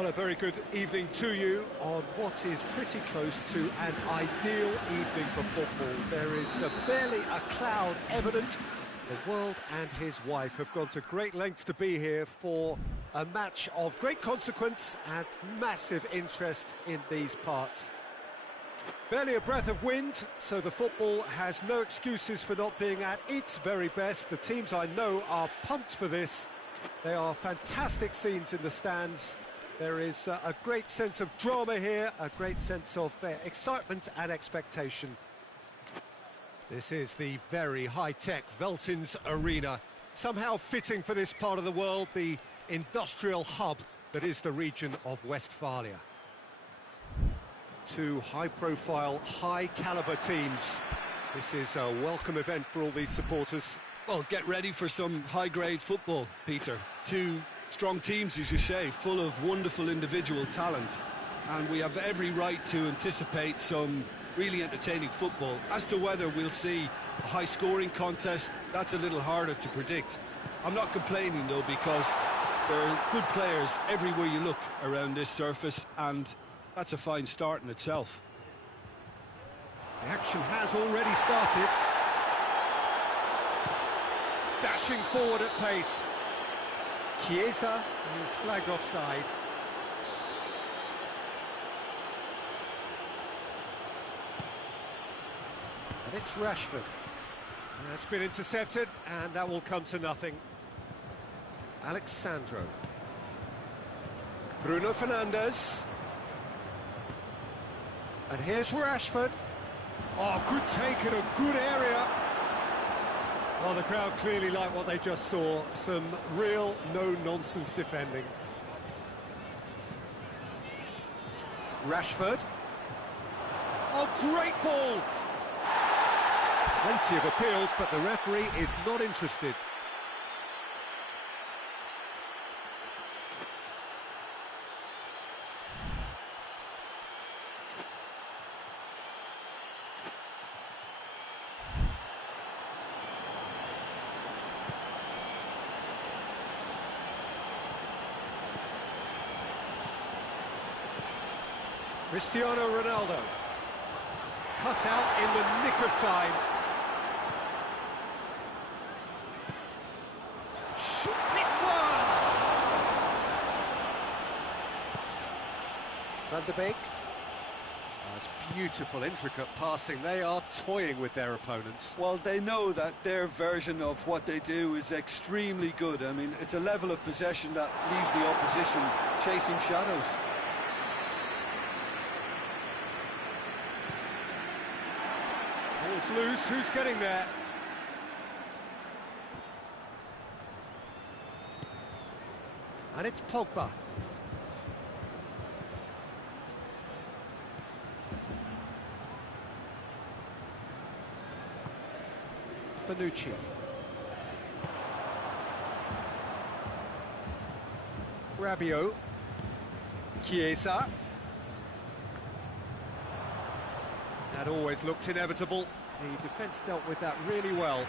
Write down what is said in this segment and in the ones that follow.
Well, a very good evening to you on what is pretty close to an ideal evening for football. There is barely a cloud evident. The world and his wife have gone to great lengths to be here for a match of great consequence and massive interest in these parts. Barely a breath of wind, so the football has no excuses for not being at its very best. The teams I know are pumped for this. They are fantastic scenes in the stands. There is a great sense of drama here, a great sense of excitement and expectation. This is the very high-tech Veltins Arena, somehow fitting for this part of the world, the industrial hub that is the region of Westphalia. Two high-profile, high-caliber teams. This is a welcome event for all these supporters. Well, get ready for some high-grade football, Peter. Two strong teams, as you say, full of wonderful individual talent. And we have every right to anticipate some really entertaining football. As to whether we'll see a high-scoring contest, that's a little harder to predict. I'm not complaining, though, because there are good players everywhere you look around this surface, and that's a fine start in itself. The action has already started. Dashing forward at pace. Chiesa is flagged offside. And it's Rashford. That's been intercepted, and that will come to nothing. Alexandro. Bruno Fernandes. And here's Rashford. Oh, good take in a good area. Well, the crowd clearly like what they just saw. Some real no-nonsense defending. Rashford. Oh, great ball! Plenty of appeals, but the referee is not interested. Cristiano Ronaldo, cut out in the nick of time. It's one! Van de Beek. That's beautiful, intricate passing. They are toying with their opponents. Well, they know that their version of what they do is extremely good. I mean, it's a level of possession that leaves the opposition chasing shadows. Ball's loose, who's getting there? And it's Pogba. Bonucci. Rabiot. Chiesa. That always looked inevitable. The defence dealt with that really well.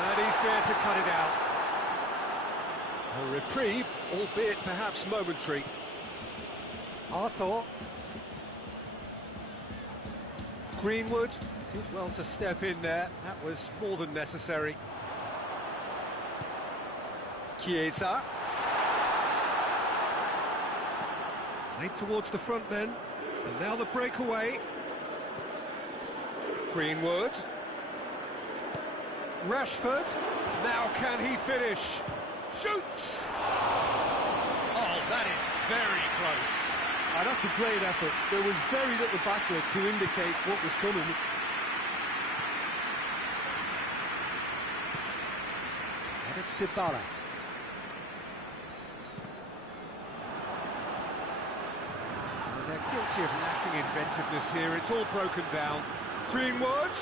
And he's there to cut it out. A reprieve, albeit perhaps momentary. Arthur. Greenwood did well to step in there. That was more than necessary. Chiesa. Played towards the front men, and now the breakaway. Greenwood. Rashford. Now can he finish? Shoots! Oh, that is very close. Ah, that's a great effort. There was very little backlift to indicate what was coming. And it's Dybala. They're guilty of lacking inventiveness here. It's all broken down. Greenwood.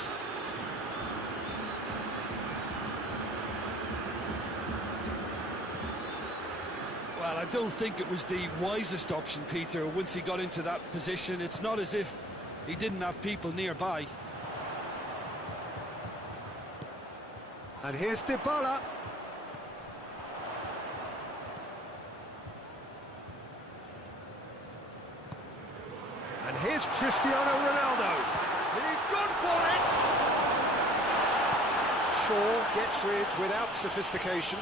Well, I don't think it was the wisest option, Peter, once he got into that position. It's not as if he didn't have people nearby. And here's Dybala. And here's Cristiano Ronaldo. He's gone for it! Shaw gets rid without sophistication.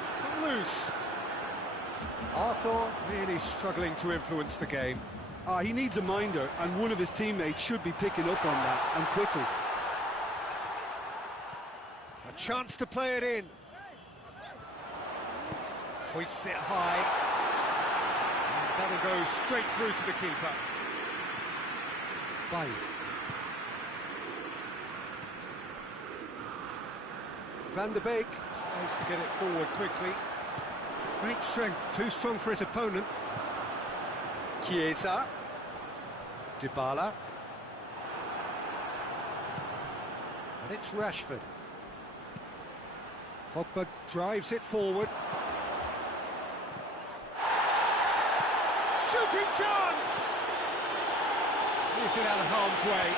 It's come loose. Arthur really struggling to influence the game. He needs a minder, and one of his teammates should be picking up on that, and quickly. A chance to play it in. Hoists it high. And that'll go straight through to the keeper. Bailly. Van der Beek tries to get it forward quickly. Great strength, too strong for his opponent. Chiesa. Dybala. And it's Rashford. Pogba drives it forward. Shooting chance! Clears it out of harm's way.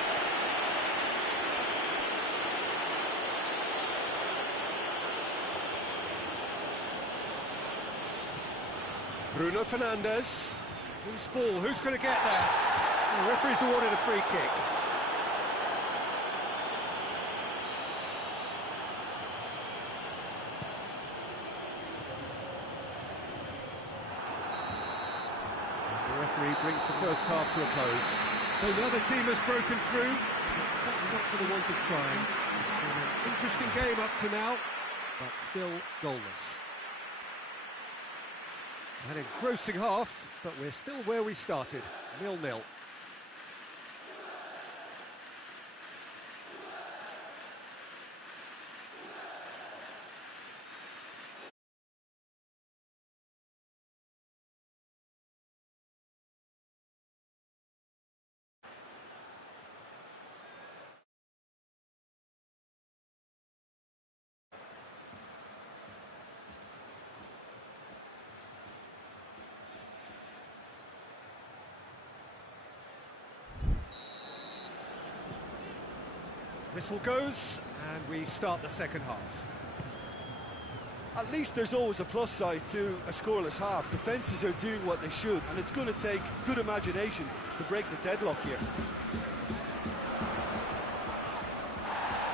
Bruno Fernandes. Loose ball, who's going to get there? The referee's awarded a free kick. The referee brings the first half to a close. So the other team has broken through, but certainly not for the want of trying. It's been an interesting game up to now, but still goalless. An engrossing half, but we're still where we started, 0-0. Whistle goes, and we start the second half. At least there's always a plus side to a scoreless half. Defences are doing what they should, and it's going to take good imagination to break the deadlock here.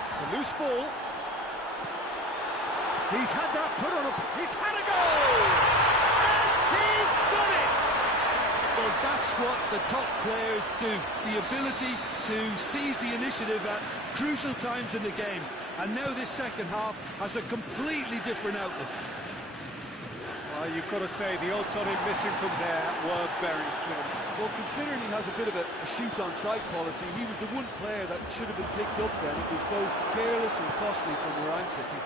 It's a loose ball. He's had that put on a... He's had a goal! And he's done it! Well, that's what the top players do. The ability to seize the initiative at crucial times in the game. And now this second half has a completely different outlook. Well, you've got to say the odds on him missing from there were very slim. Well, considering he has a bit of a shoot-on-sight policy, he was the one player that should have been picked up then. It was both careless and costly from where I'm sitting.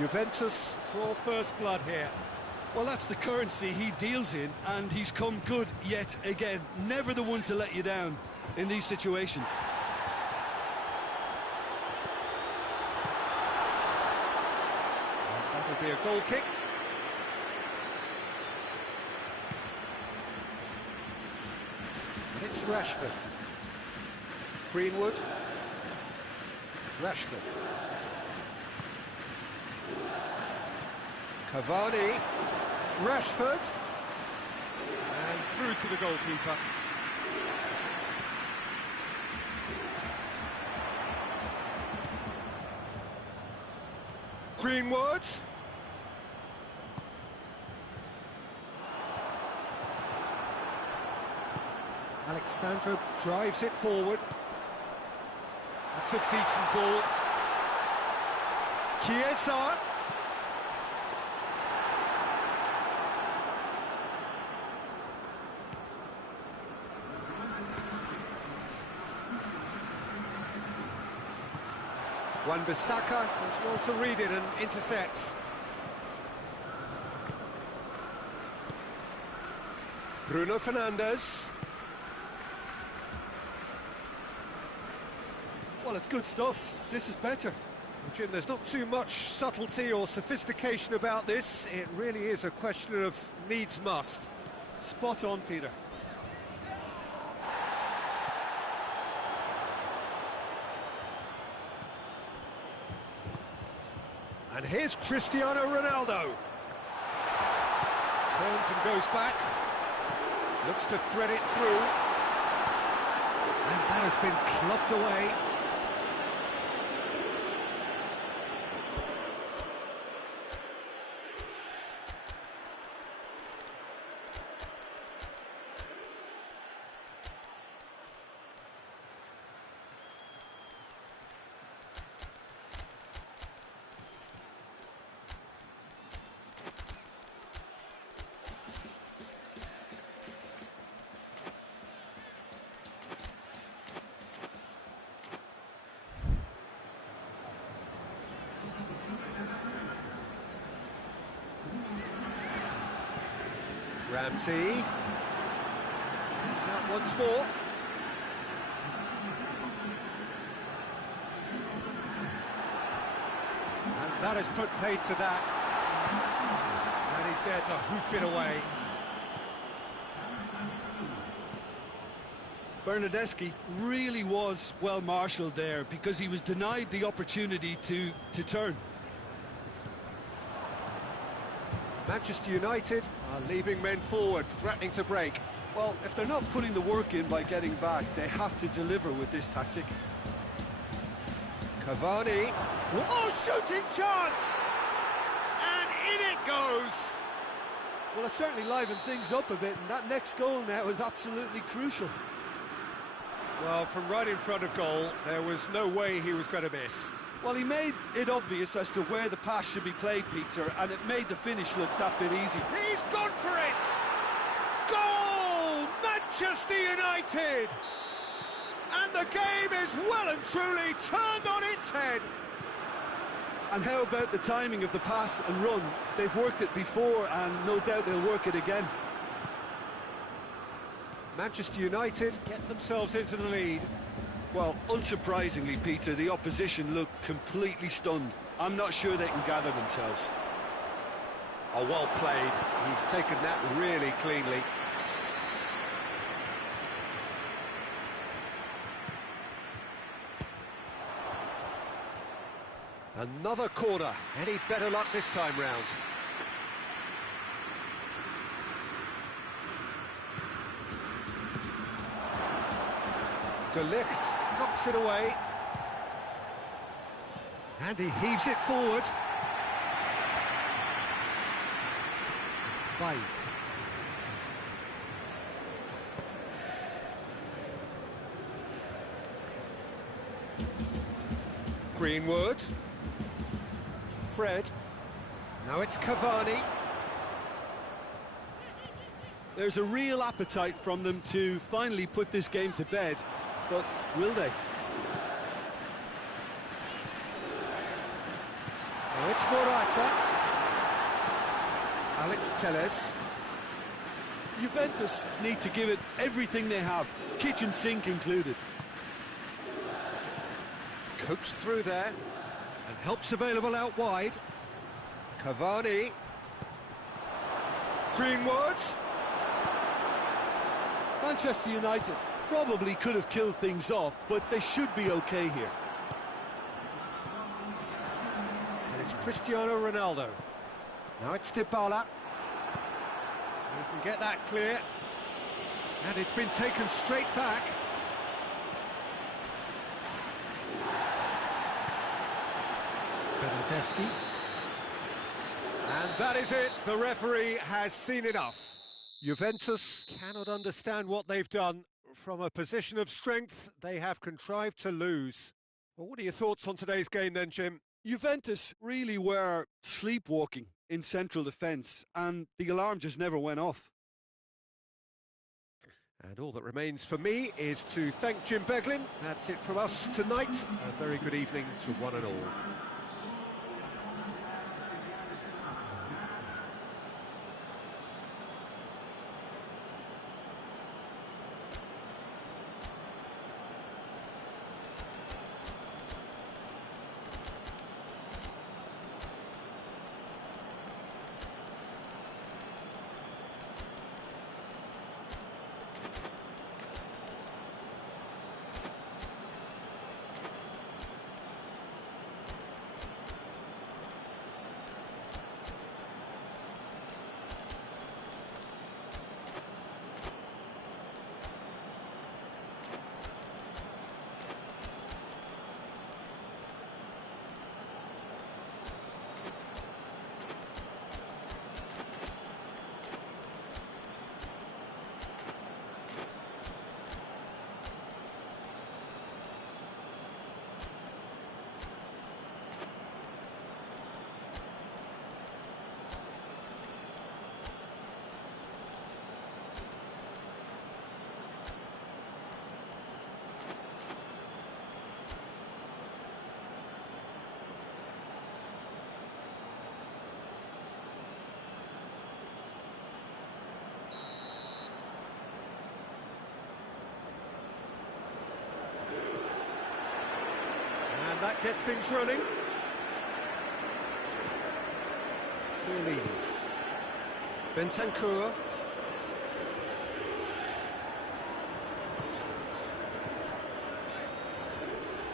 Juventus draw first blood here. Well, that's the currency he deals in, and he's come good yet again. Never the one to let you down in these situations. And that'll be a goal kick. And it's Rashford. Greenwood. Rashford. Cavani. Rashford. And through to the goalkeeper. Greenwood. Alexandro drives it forward. That's a decent ball. Chiesa. Wan-Bissaka does well to read it and intercepts. Bruno Fernandes. Well, it's good stuff. This is better. Jim, there's not too much subtlety or sophistication about this. It really is a question of needs must. Spot on, Peter. And here's Cristiano Ronaldo. Turns and goes back. Looks to thread it through. And that has been clubbed away. Ramsey. He's out once more. And that has put paid to that. And he's there to hoof it away. Bernardeschi really was well marshalled there because he was denied the opportunity to turn. Manchester United are leaving men forward, threatening to break. Well, if they're not putting the work in by getting back, they have to deliver with this tactic. Cavani. Oh, shooting chance! And in it goes! Well, it certainly livened things up a bit, and that next goal now is absolutely crucial. Well, from right in front of goal, there was no way he was going to miss. Well, he made it obvious as to where the pass should be played, Peter, and it made the finish look that bit easy. He's gone for it! Goal! Manchester United! And the game is well and truly turned on its head. And how about the timing of the pass and run? They've worked it before, and no doubt they'll work it again. Manchester United get themselves into the lead. Well, unsurprisingly, Peter, the opposition look completely stunned. I'm not sure they can gather themselves. Oh, well played. He's taken that really cleanly. Another corner. Any better luck this time round? De Ligt knocks it away. And he heaves it forward. Bay. Greenwood. Fred. Now it's Cavani. There's a real appetite from them to finally put this game to bed, but will they? Now it's Morata. Alex Telles. Juventus need to give it everything they have, kitchen sink included. Coaxed through there, and help's available out wide. Cavani. Greenwood. Manchester United probably could have killed things off, but they should be okay here. And it's Cristiano Ronaldo. Now it's Dybala. He can get that clear. And it's been taken straight back. Bernardeschi. And that is it. The referee has seen enough. Juventus cannot understand what they've done. From a position of strength, they have contrived to lose. Well, what are your thoughts on today's game then, Jim? Juventus really were sleepwalking in central defence, and the alarm just never went off. And all that remains for me is to thank Jim Beglin. That's it from us tonight. A very good evening to one and all. Gets things running. Chiellini. Bentancur.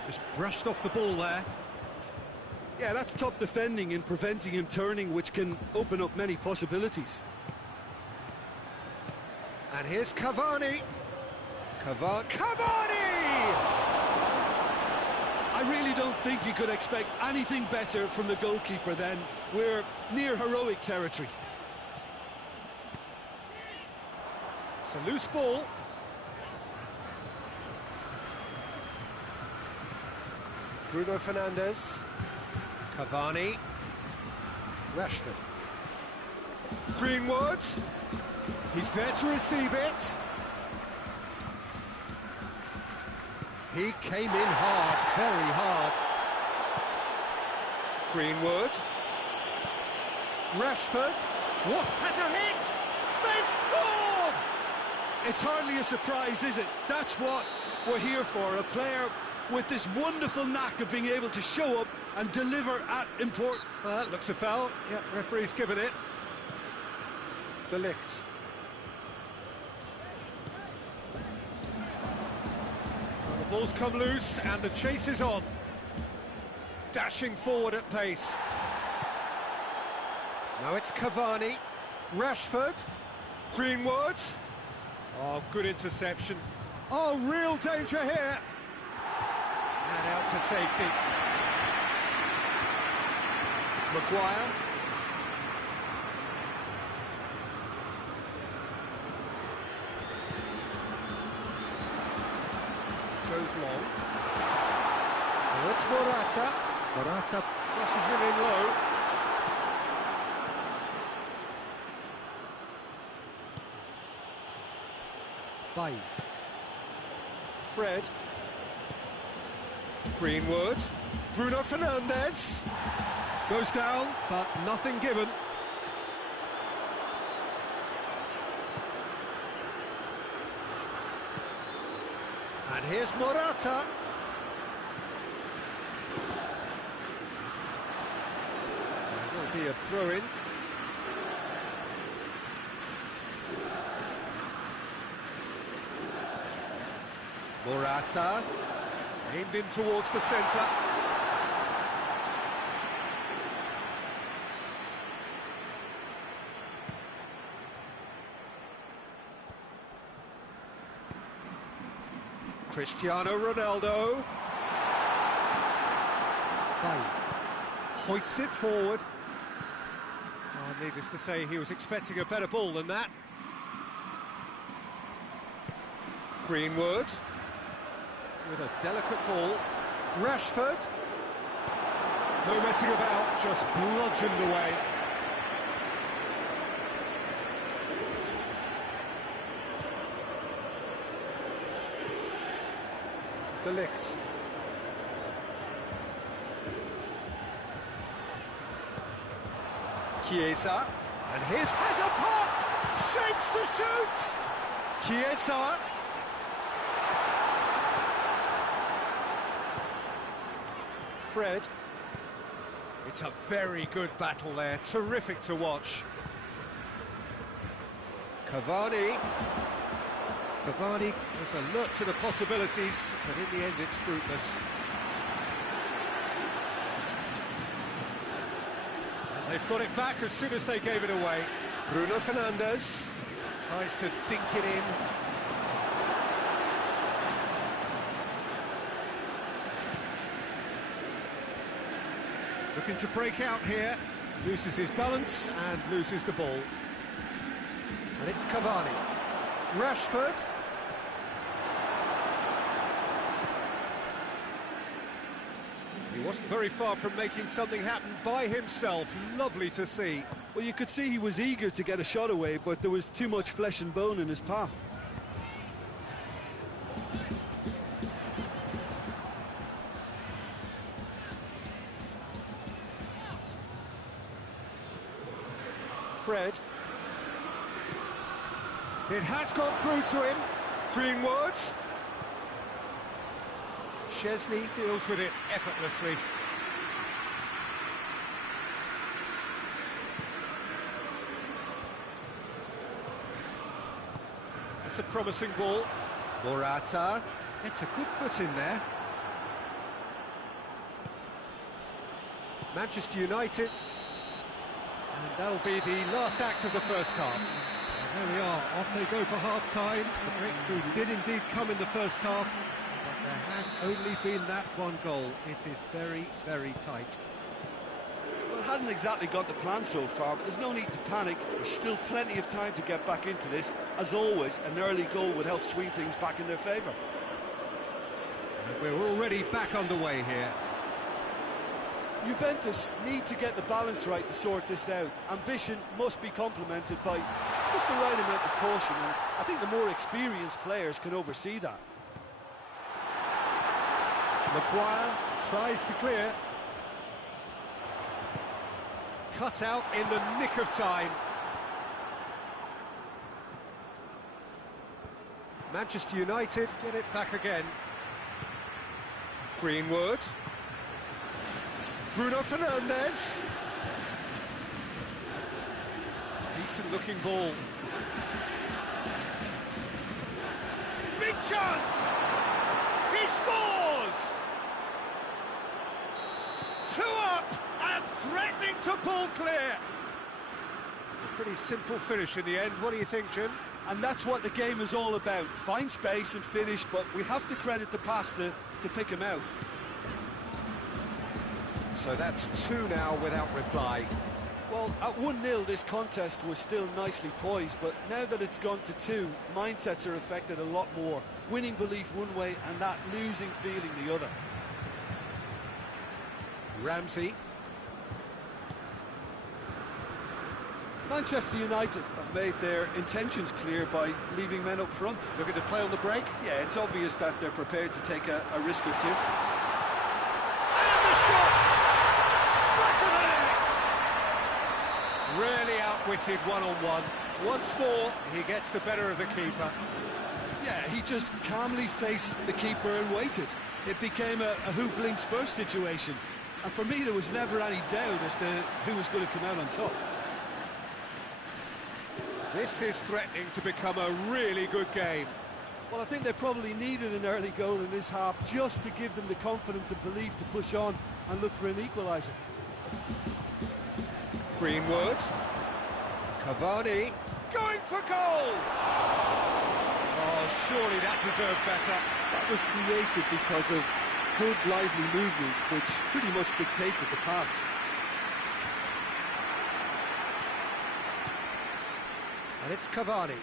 Just brushed off the ball there. Yeah, that's top defending and preventing him turning, which can open up many possibilities. And here's Cavani. Cavani! I really don't think you could expect anything better from the goalkeeper then. We're near heroic territory. It's a loose ball. Bruno Fernandes. Cavani. Rashford. Greenwood. He's there to receive it. He came in hard, very hard. Greenwood. Rashford. What? Has a hit! They've scored! It's hardly a surprise, is it? That's what we're here for, a player with this wonderful knack of being able to show up and deliver at important... That looks a foul. Yep, referee's given it. De Ligt. The ball's come loose and the chase is on. Dashing forward at pace. Now it's Cavani. Rashford. Greenwood. Oh, good interception. Oh, real danger here. And out to safety. Maguire. Goes long. Oh, it's Morata. Morata crosses him in low. Bay. Fred. Greenwood. Bruno Fernandes. Goes down, but nothing given. And here's Morata. There will be a throw-in. Morata. Aimed in towards the centre. Cristiano Ronaldo. Hoists it forward. Oh, needless to say, he was expecting a better ball than that. Greenwood. With a delicate ball. Rashford. No messing about, just bludgeoned away. De Ligt. Chiesa. And here's has a pop! Shapes to shoot! Chiesa. Fred. It's a very good battle there, terrific to watch. Cavani. Cavani was alert to the possibilities, but in the end it's fruitless. And they've got it back as soon as they gave it away. Bruno Fernandes tries to dink it in. Looking to break out here, loses his balance and loses the ball. And it's Cavani. Rashford. He wasn't very far from making something happen by himself. Lovely to see. Well, you could see he was eager to get a shot away, but there was too much flesh and bone in his path. Fred. It has got through to him. Greenwood. Szczesny deals with it effortlessly. It's a promising ball. Morata gets a good foot in there. Manchester United. And that'll be the last act of the first half. So there we are, off they go for half-time. The breakthrough did indeed come in the first half, but there has only been that one goal. It is very, very tight. Well, it hasn't exactly gone to plan so far, but there's no need to panic. There's still plenty of time to get back into this. As always, an early goal would help swing things back in their favour. And we're already back underway here. Juventus need to get the balance right to sort this out. Ambition must be complemented by just the right amount of caution, and I think the more experienced players can oversee that. Maguire tries to clear. Cut out in the nick of time. Manchester United get it back again. Greenwood. Bruno Fernandes. Decent looking ball. Big chance! He scores! 2 up and threatening to pull clear. A pretty simple finish in the end. What do you think, Jim? And that's what the game is all about. Find space and finish, but we have to credit the pasta to pick him out. So that's 2 now without reply. Well, at 1-0 this contest was still nicely poised, but now that it's gone to 2, mindsets are affected a lot more. Winning belief one way and that losing feeling the other. Ramsey. Manchester United have made their intentions clear by leaving men up front. Looking to play on the break. Yeah, it's obvious that they're prepared to take a risk or two. And the shot! Back of the net! Really outwitted one-on-one. Once more, he gets the better of the keeper. Yeah, he just calmly faced the keeper and waited. It became a who blinks first situation. And for me, there was never any doubt as to who was going to come out on top. This is threatening to become a really good game. Well, I think they probably needed an early goal in this half just to give them the confidence and belief to push on and look for an equaliser. Greenwood. Cavani. Going for goal! Oh, surely that deserved better. That was created because of good, lively movement, which pretty much dictated the pass. And it's Cavani.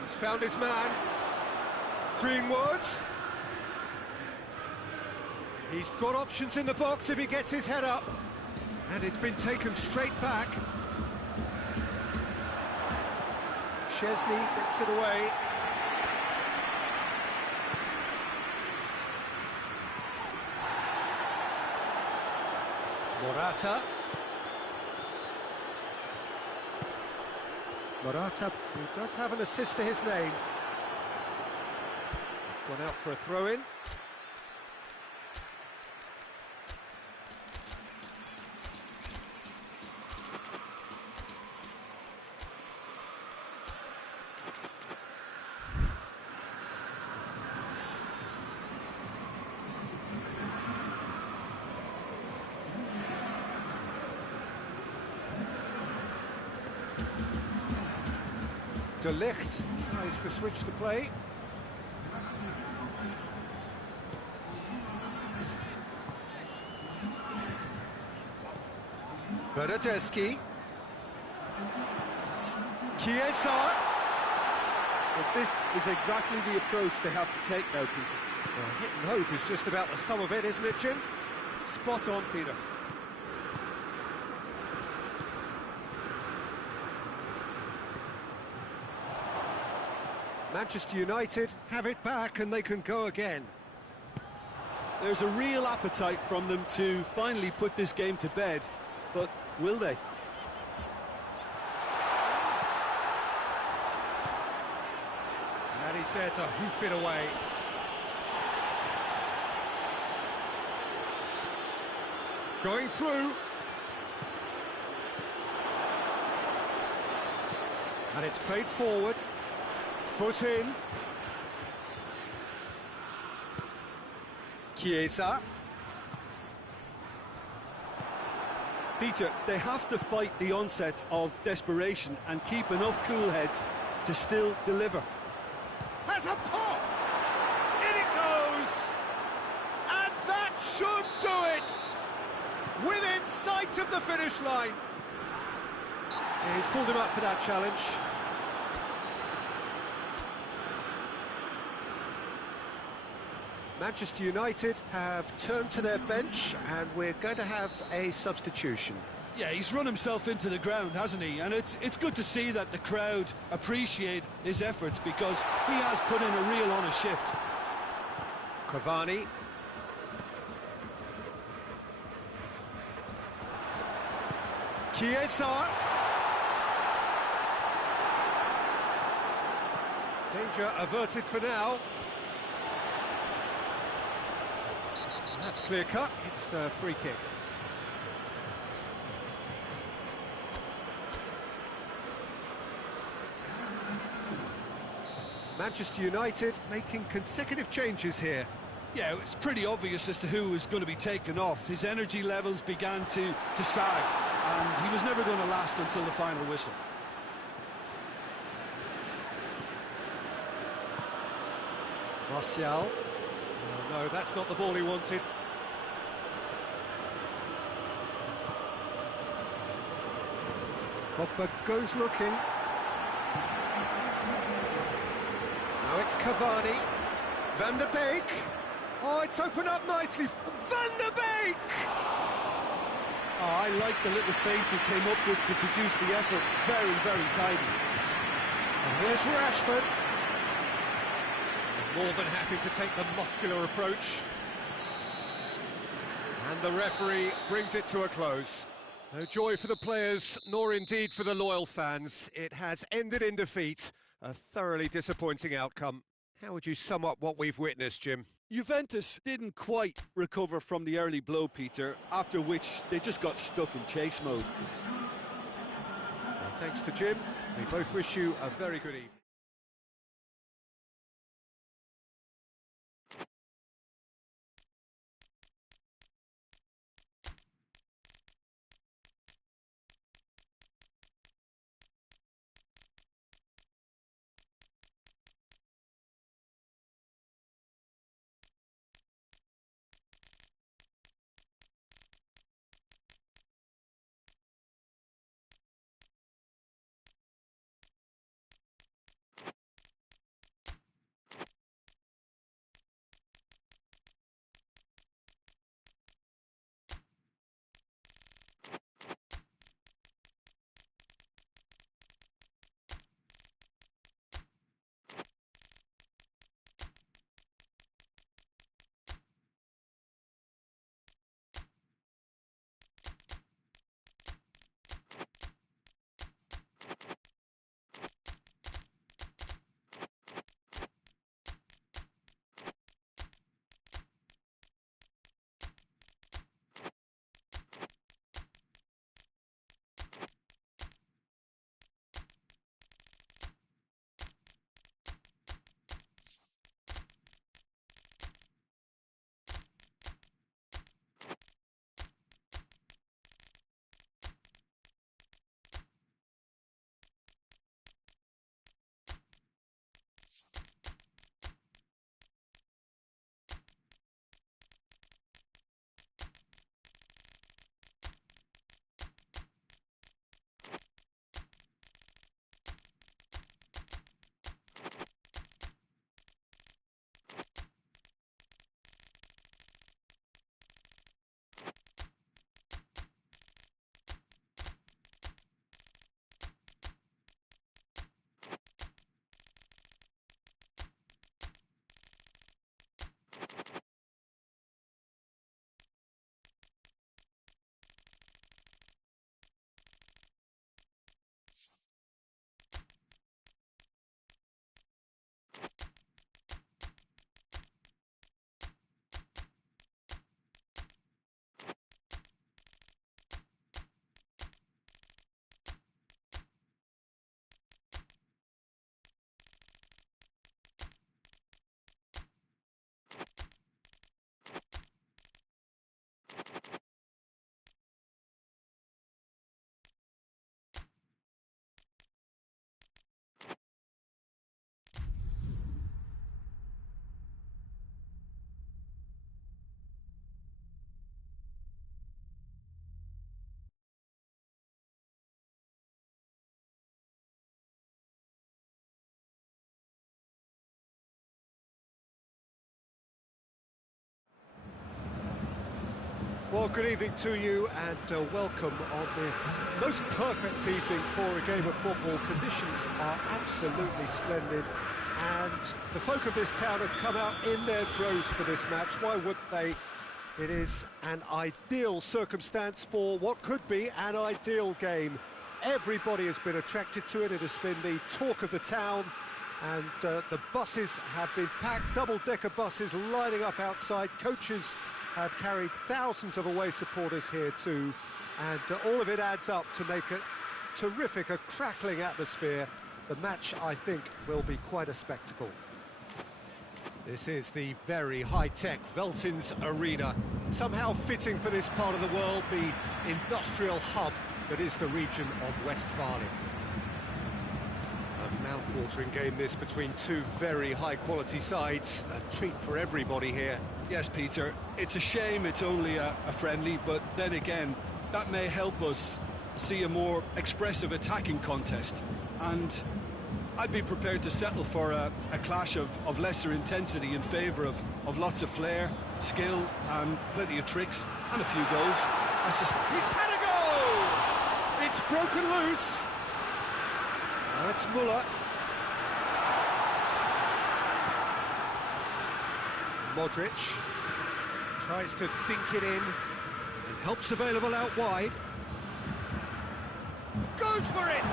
He's found his man. Greenwood. He's got options in the box if he gets his head up. And it's been taken straight back. Szczesny gets it away. Morata. Morata, who does have an assist to his name. It's gone out for a throw-in. De Ligt tries to switch the play. Bernardeschi. Chiesa. But this is exactly the approach they have to take now, Peter. Well, hit and hope is just about the sum of it, isn't it, Jim? Spot on, Peter. Manchester United have it back and they can go again. There's a real appetite from them to finally put this game to bed, but will they? And he's there to hoof it away. Going through. And it's played forward. Foot in. Chiesa. Peter, they have to fight the onset of desperation and keep enough cool heads to still deliver. Has a pop! In it goes! And that should do it! Within sight of the finish line. Yeah, he's pulled him up for that challenge. Manchester United have turned to their bench and we're going to have a substitution. Yeah, he's run himself into the ground, hasn't he? And it's good to see that the crowd appreciate his efforts because he has put in a real honest shift. Cavani. Chiesa. Danger averted for now. That's clear cut, it's a free kick. Manchester United making consecutive changes here. Yeah, it's pretty obvious as to who was going to be taken off. His energy levels began to sag, and he was never going to last until the final whistle. Martial. Oh, no, that's not the ball he wanted. Pogba goes looking. Now it's Cavani. Van der Beek. Oh, it's opened up nicely. Van der Beek! Oh, I like the little feint he came up with to produce the effort. Very, very tidy. And here's Rashford. More than happy to take the muscular approach. And the referee brings it to a close. No joy for the players, nor indeed for the loyal fans. It has ended in defeat. A thoroughly disappointing outcome. How would you sum up what we've witnessed, Jim? Juventus didn't quite recover from the early blow, Peter, after which they just got stuck in chase mode. Well, thanks to Jim. We both wish you a very good evening. Well, good evening to you and welcome on this most perfect evening for a game of football. Conditions are absolutely splendid and the folk of this town have come out in their droves for this match. Why wouldn't they? It is an ideal circumstance for what could be an ideal game. Everybody has been attracted to it. It has been the talk of the town and the buses have been packed, double-decker buses lining up outside. Coaches have carried thousands of away supporters here too, and all of it adds up to make a terrific, a crackling atmosphere. The match, I think, will be quite a spectacle. This is the very high-tech Veltins Arena, somehow fitting for this part of the world, the industrial hub that is the region of Westphalia. A mouth-watering game this between two very high-quality sides, a treat for everybody here. Yes, Peter, it's a shame it's only a friendly, but then again, that may help us see a more expressive attacking contest. And I'd be prepared to settle for a clash of lesser intensity in favour of lots of flair, skill, and plenty of tricks, and a few goals. He's had a goal! It's broken loose. That's Muller. Modric tries to dink it in, and help's available out wide. Goes for it!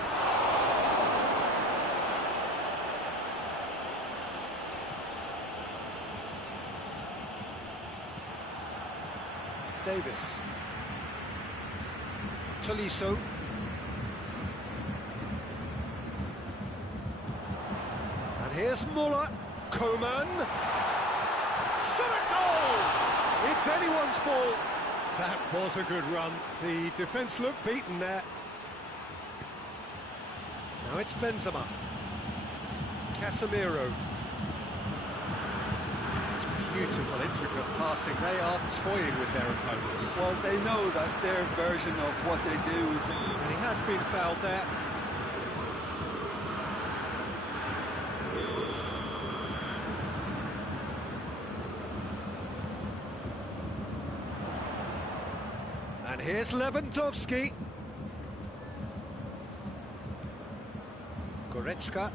Davis. Tolisso. And here's Muller. Coman. Shot a goal! It's anyone's ball. That was a good run. The defence looked beaten there. Now it's Benzema. Casemiro. Beautiful, intricate passing. They are toying with their opponents. Well, they know that their version of what they do is... And he has been fouled there. And here's Lewandowski. Goretzka.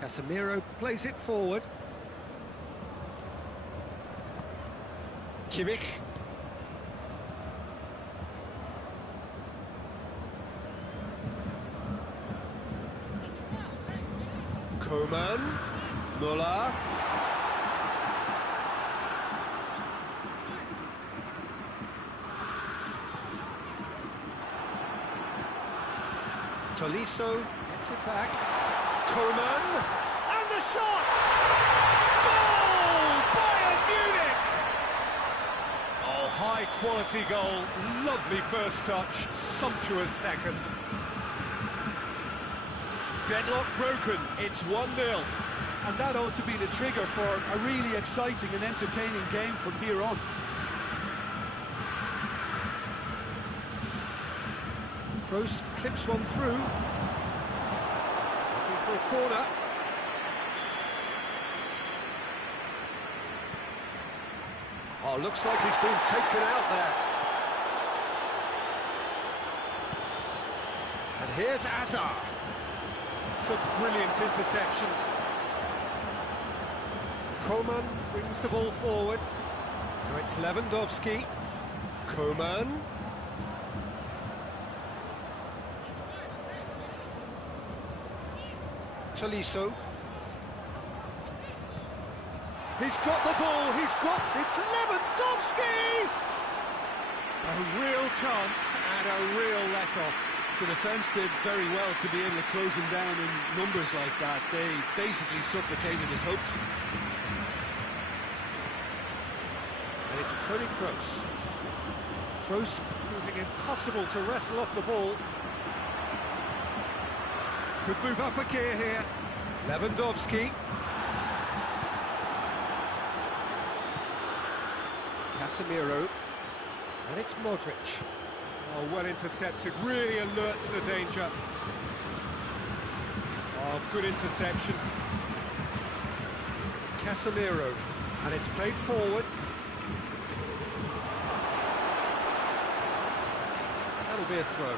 Casemiro plays it forward. Kimmich. Coman. Muller. Tolisso gets it back. Coman, and the shot! Goal! Bayern Munich! Oh, high-quality goal, lovely first touch, sumptuous second. Deadlock broken, it's 1-0. And that ought to be the trigger for a really exciting and entertaining game from here on. Kroos clips one through. For a corner. Oh, looks like he's been taken out there. And here's Aja. It's a brilliant interception. Coman brings the ball forward. Now it's Lewandowski. Coman. Tolisso. He's got the ball, it's Lewandowski! A real chance and a real let-off. The defence did very well to be able to close him down in numbers like that. They basically suffocated his hopes. And it's Toni Kroos. Kroos proving impossible to wrestle off the ball. Could move up a gear here. Lewandowski. Casemiro. And it's Modric. Oh, well intercepted, really alert to the danger. Oh, Oh, good interception. Casemiro, and it's played forward. That'll be a throw.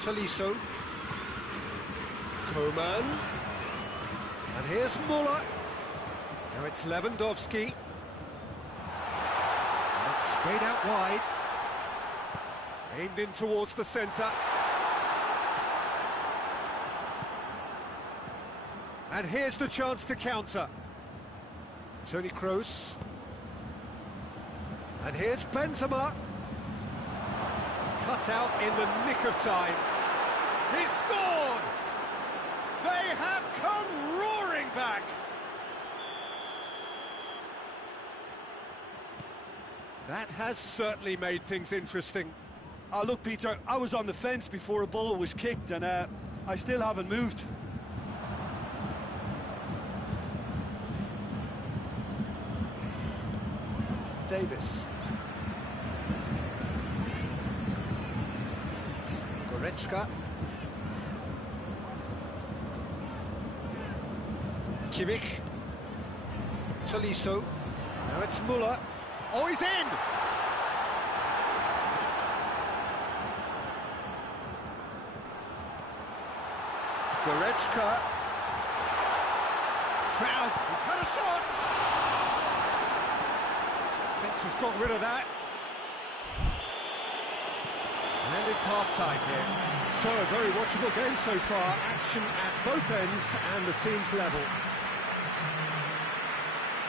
Tolisso. Koeman. And here's Muller. Now it's Lewandowski. And it's sprayed out wide. Aimed in towards the centre. And here's the chance to counter. Toni Kroos. And here's Benzema. Cut out in the nick of time. He scored! They have come roaring back! That has certainly made things interesting. Look, Peter, I was on the fence before a ball was kicked, and I still haven't moved. Davis. Goretzka. Kimmich. Tolisso. Now it's Muller. Oh, he's in! Goretzka. Trout, he's had a shot! Fence has got rid of that. And it's half-time here. So, a very watchable game so far. Action at both ends and the team's level.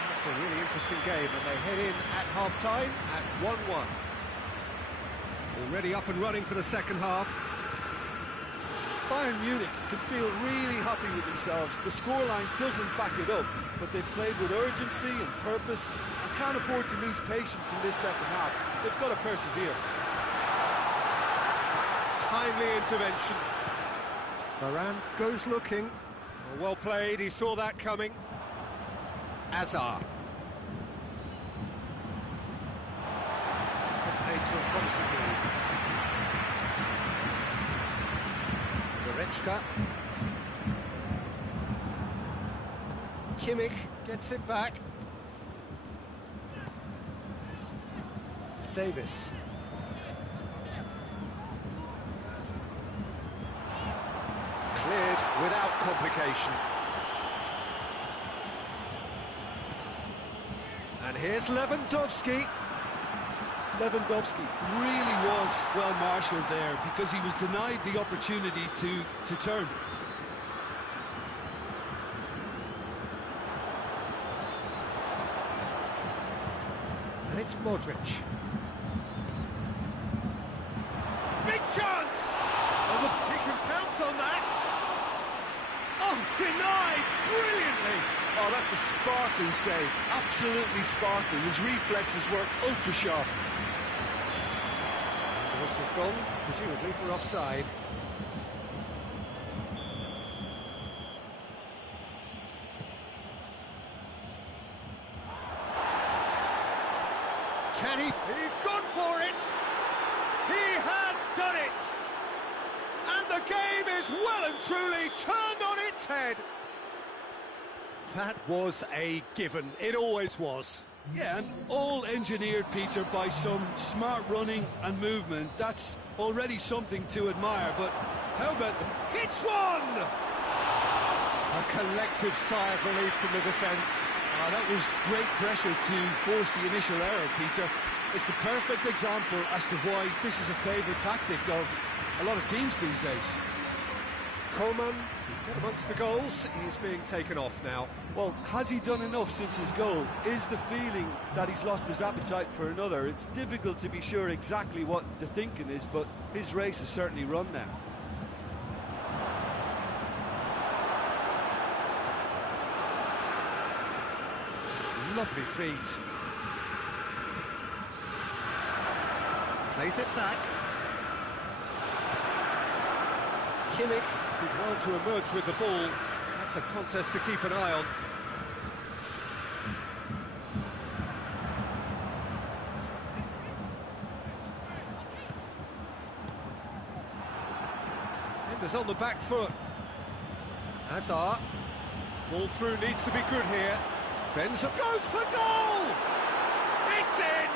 That's a really interesting game, and they head in at half-time at 1-1. Already up and running for the second half. Bayern Munich can feel really happy with themselves. The scoreline doesn't back it up, but they've played with urgency and purpose and can't afford to lose patience in this second half. They've got to persevere. Timely intervention. Varane goes looking. Well played, he saw that coming. Azar. It's put paid to a promising move. Goretzka. Kimmich gets it back. Davis. Cleared without complication. And here's Lewandowski. Lewandowski really was well marshalled there because he was denied the opportunity to turn. And it's Modric. Big chance! Oh, he can pounce on that. Oh, denied brilliantly. Oh, that's a sparkling save. Absolutely sparkling. His reflexes work ultra sharp. The whistle's gone, presumably for offside. Can he? He's gone for it! He has done it! And the game is well and truly turned on its head! That was a given. It always was. Yeah, and all engineered, Peter, by some smart running and movement. That's already something to admire, but how about the... It's one! A collective sigh of relief from the defence. That was great pressure to force the initial error, Peter. It's the perfect example as to why this is a favourite tactic of a lot of teams these days. Coleman, got amongst the goals, he's being taken off now. Well, has he done enough since his goal? Is the feeling that he's lost his appetite for another? It's difficult to be sure exactly what the thinking is, but his race is certainly run now. Lovely feet. Plays it back. Kimmich did well to emerge with the ball. That's a contest to keep an eye on. Defenders on the back foot. Hazard. Ball through needs to be good here. Benzema goes for goal! It's in!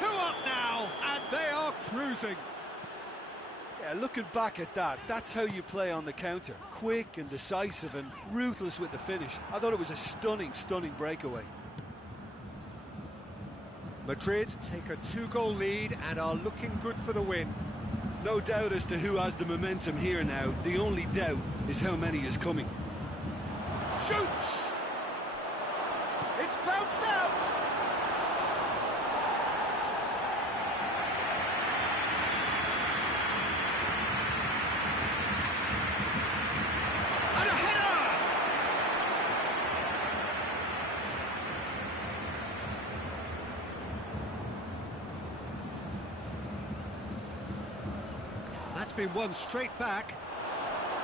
2 up now, and they are cruising. Yeah, looking back at that, that's how you play on the counter. Quick and decisive and ruthless with the finish. I thought it was a stunning, stunning breakaway. Madrid take a 2-goal lead and are looking good for the win. No doubt as to who has the momentum here now. The only doubt is how many is coming. Shoots! It's bounced out! And a header! That's been won straight back.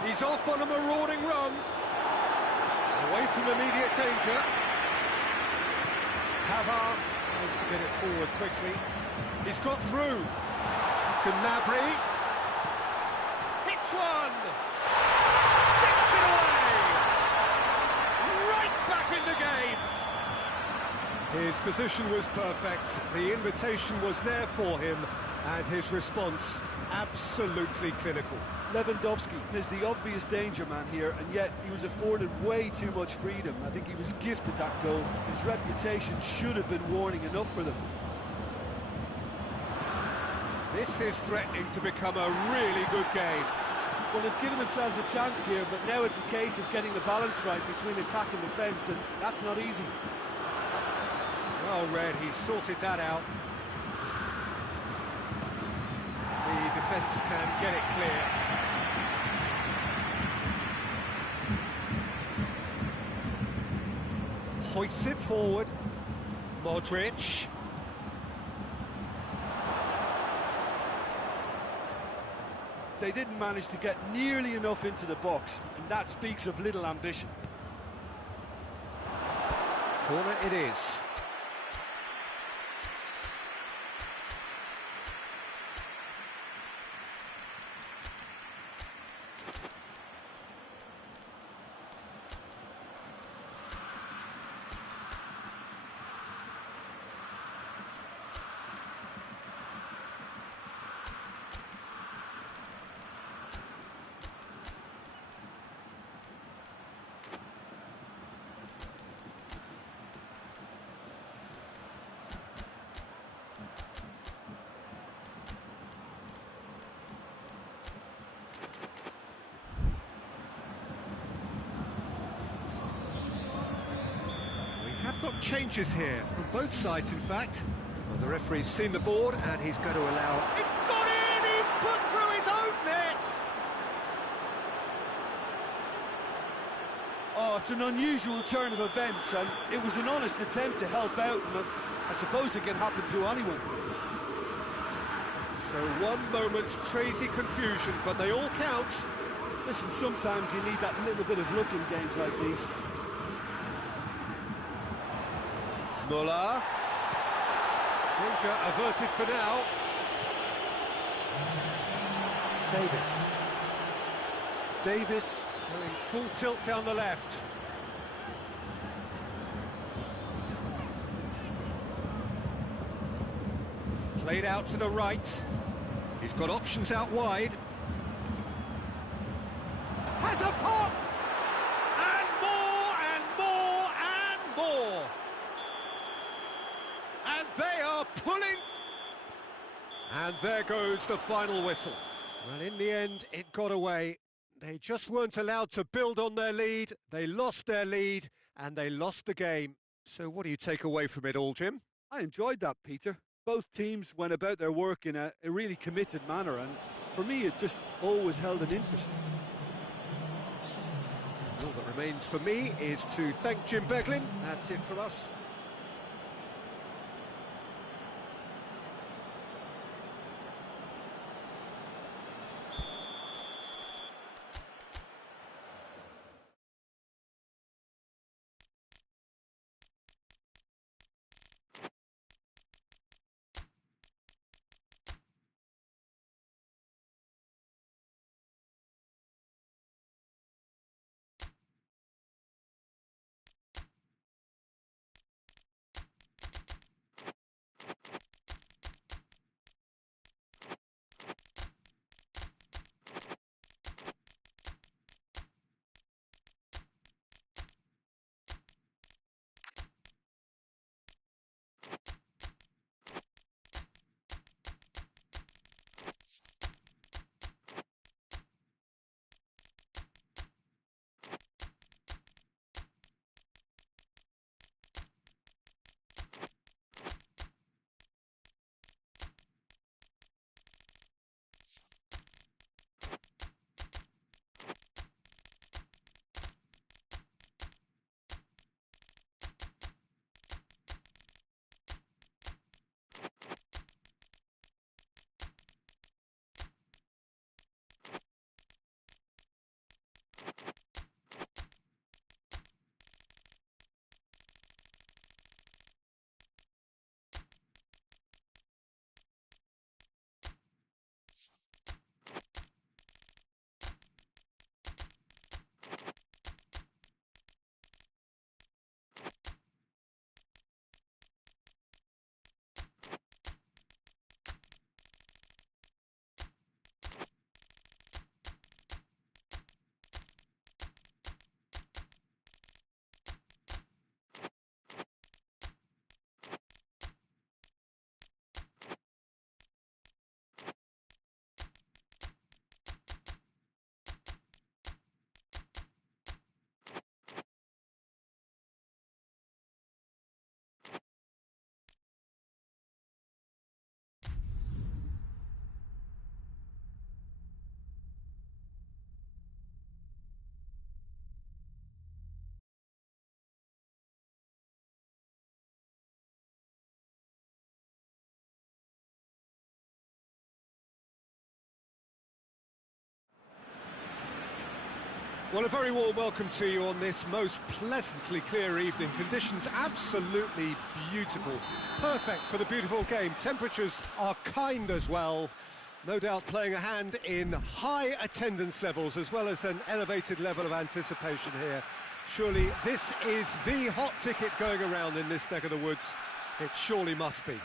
He's off on a marauding run. Away from immediate danger. Hazard tries to get it forward quickly. He's got through. Gnabry. Hits one! Sticks it away! Right back in the game! His position was perfect. The invitation was there for him, and his response absolutely clinical. Lewandowski is the obvious danger man here, and yet he was afforded way too much freedom. I think he was gifted that goal. His reputation should have been warning enough for them. This is threatening to become a really good game. Well, they've given themselves a chance here, but now it's a case of getting the balance right between attack and defence, and that's not easy. Well read, he sorted that out. The defence can get it clear. Hoists it forward. Modric. They didn't manage to get nearly enough into the box, and that speaks of little ambition. Corner it is. Got changes here from both sides, in fact. Well, the referee's seen the board and he's going to allow... It's got in! He's put through his own net! Oh, it's an unusual turn of events, and it was an honest attempt to help out, but I suppose it can happen to anyone. So one moment's crazy confusion, but they all count. Listen, sometimes you need that little bit of luck in games like these. Muller. Danger averted for now. Davis going full tilt down the left. Played out to the right. He's got options out wide. Has a pop! And more and more and more! And they are pulling. And there goes the final whistle. Well, in the end, it got away. They just weren't allowed to build on their lead. They lost their lead, and they lost the game. So what do you take away from it all, Jim? I enjoyed that, Peter. Both teams went about their work in a really committed manner, and for me, it just always held an interest. All that remains for me is to thank Jim Beglin. That's it from us. Well, a very warm welcome to you on this most pleasantly clear evening. Conditions absolutely beautiful. Perfect for the beautiful game. Temperatures are kind as well. No doubt playing a hand in high attendance levels as well as an elevated level of anticipation here. Surely this is the hot ticket going around in this neck of the woods. It surely must be.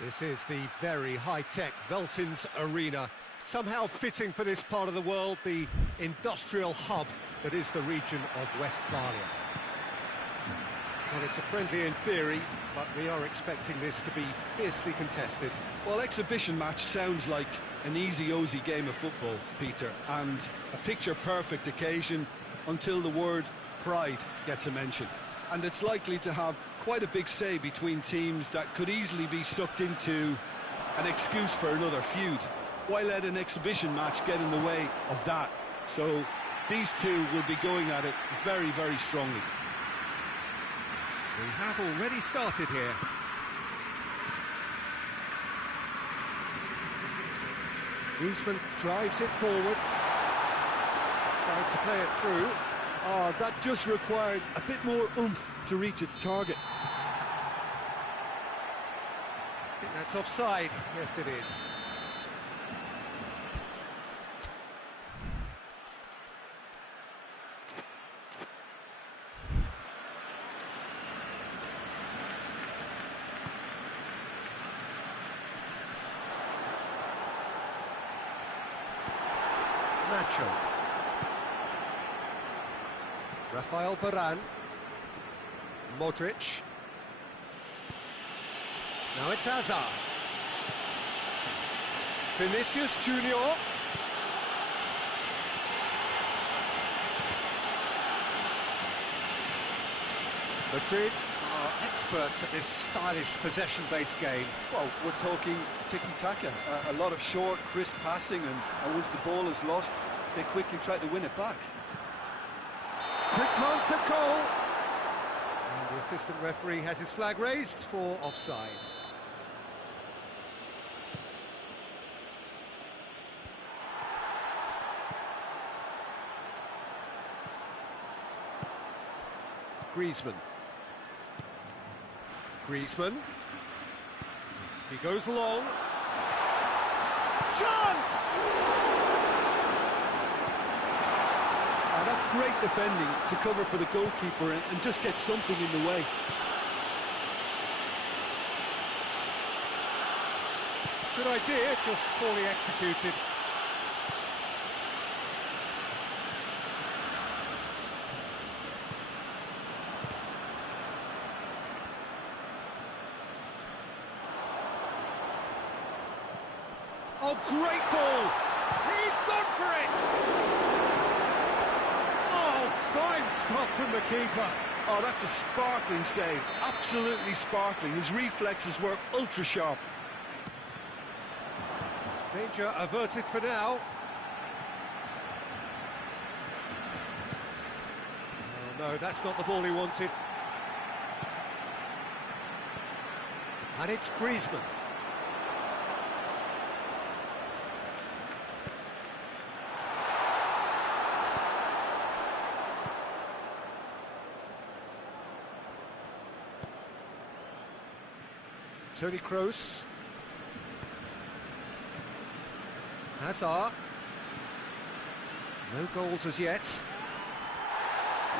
This is the very high-tech Veltins Arena. Somehow fitting for this part of the world, the industrial hub that is the region of Westphalia. Well, it's a friendly in theory, but we are expecting this to be fiercely contested. Well, exhibition match sounds like an easy-ozy game of football, Peter, and a picture-perfect occasion until the word pride gets a mention. And it's likely to have quite a big say between teams that could easily be sucked into an excuse for another feud. Why let an exhibition match get in the way of that? So these two will be going at it very, very strongly. We have already started here. Griezmann drives it forward. Tried to play it through. Oh, that just required a bit more oomph to reach its target. I think that's offside. Yes, it is. Nacho. Rafael Varane. Modric. Now it's Hazard. Vinicius Junior. Madrid are experts at this stylish possession-based game. Well, we're talking tiki-taka, a lot of short, crisp passing, and once the ball is lost, they quickly try to win it back. Quick glance at goal. And the assistant referee has his flag raised for offside. Griezmann. Griezmann. He goes long. Chance! That's great defending to cover for the goalkeeper and just get something in the way. Good idea, just poorly executed. Oh, great ball! He's gone for it! Oh, fine stop from the keeper. Oh, that's a sparkling save. Absolutely sparkling. His reflexes were ultra sharp. Danger averted for now. Oh, no, that's not the ball he wanted. And it's Griezmann. Toni Kroos. Hazard. No goals as yet.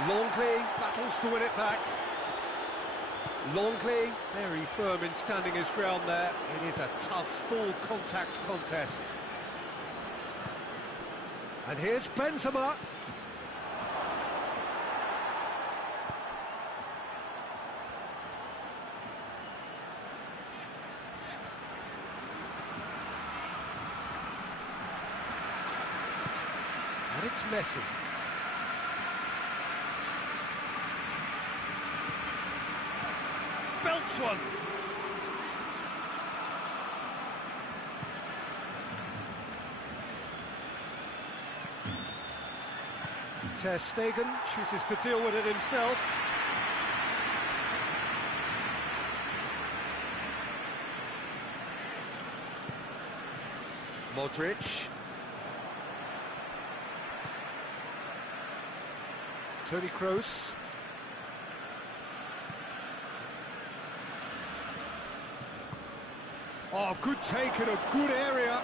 Longley battles to win it back. Longley, very firm in standing his ground there. It is a tough, full contact contest. And here's Benzema. And it's Messi. Belts one. Ter Stegen chooses to deal with it himself. Modric. Toni Kroos. Oh, good take in a good area.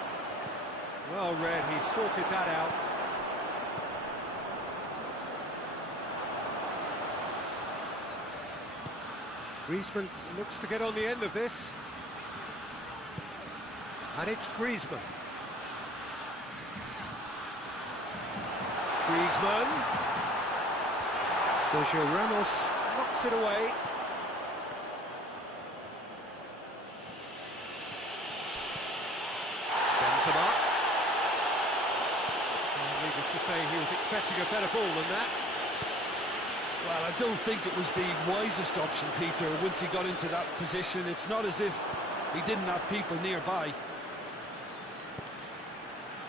Well read, he sorted that out. Griezmann looks to get on the end of this. And it's Griezmann. Griezmann. Sergio Ramos knocks it away. Benzema. Needless to say, he was expecting a better ball than that. Well, I don't think it was the wisest option, Peter. Once he got into that position, it's not as if he didn't have people nearby.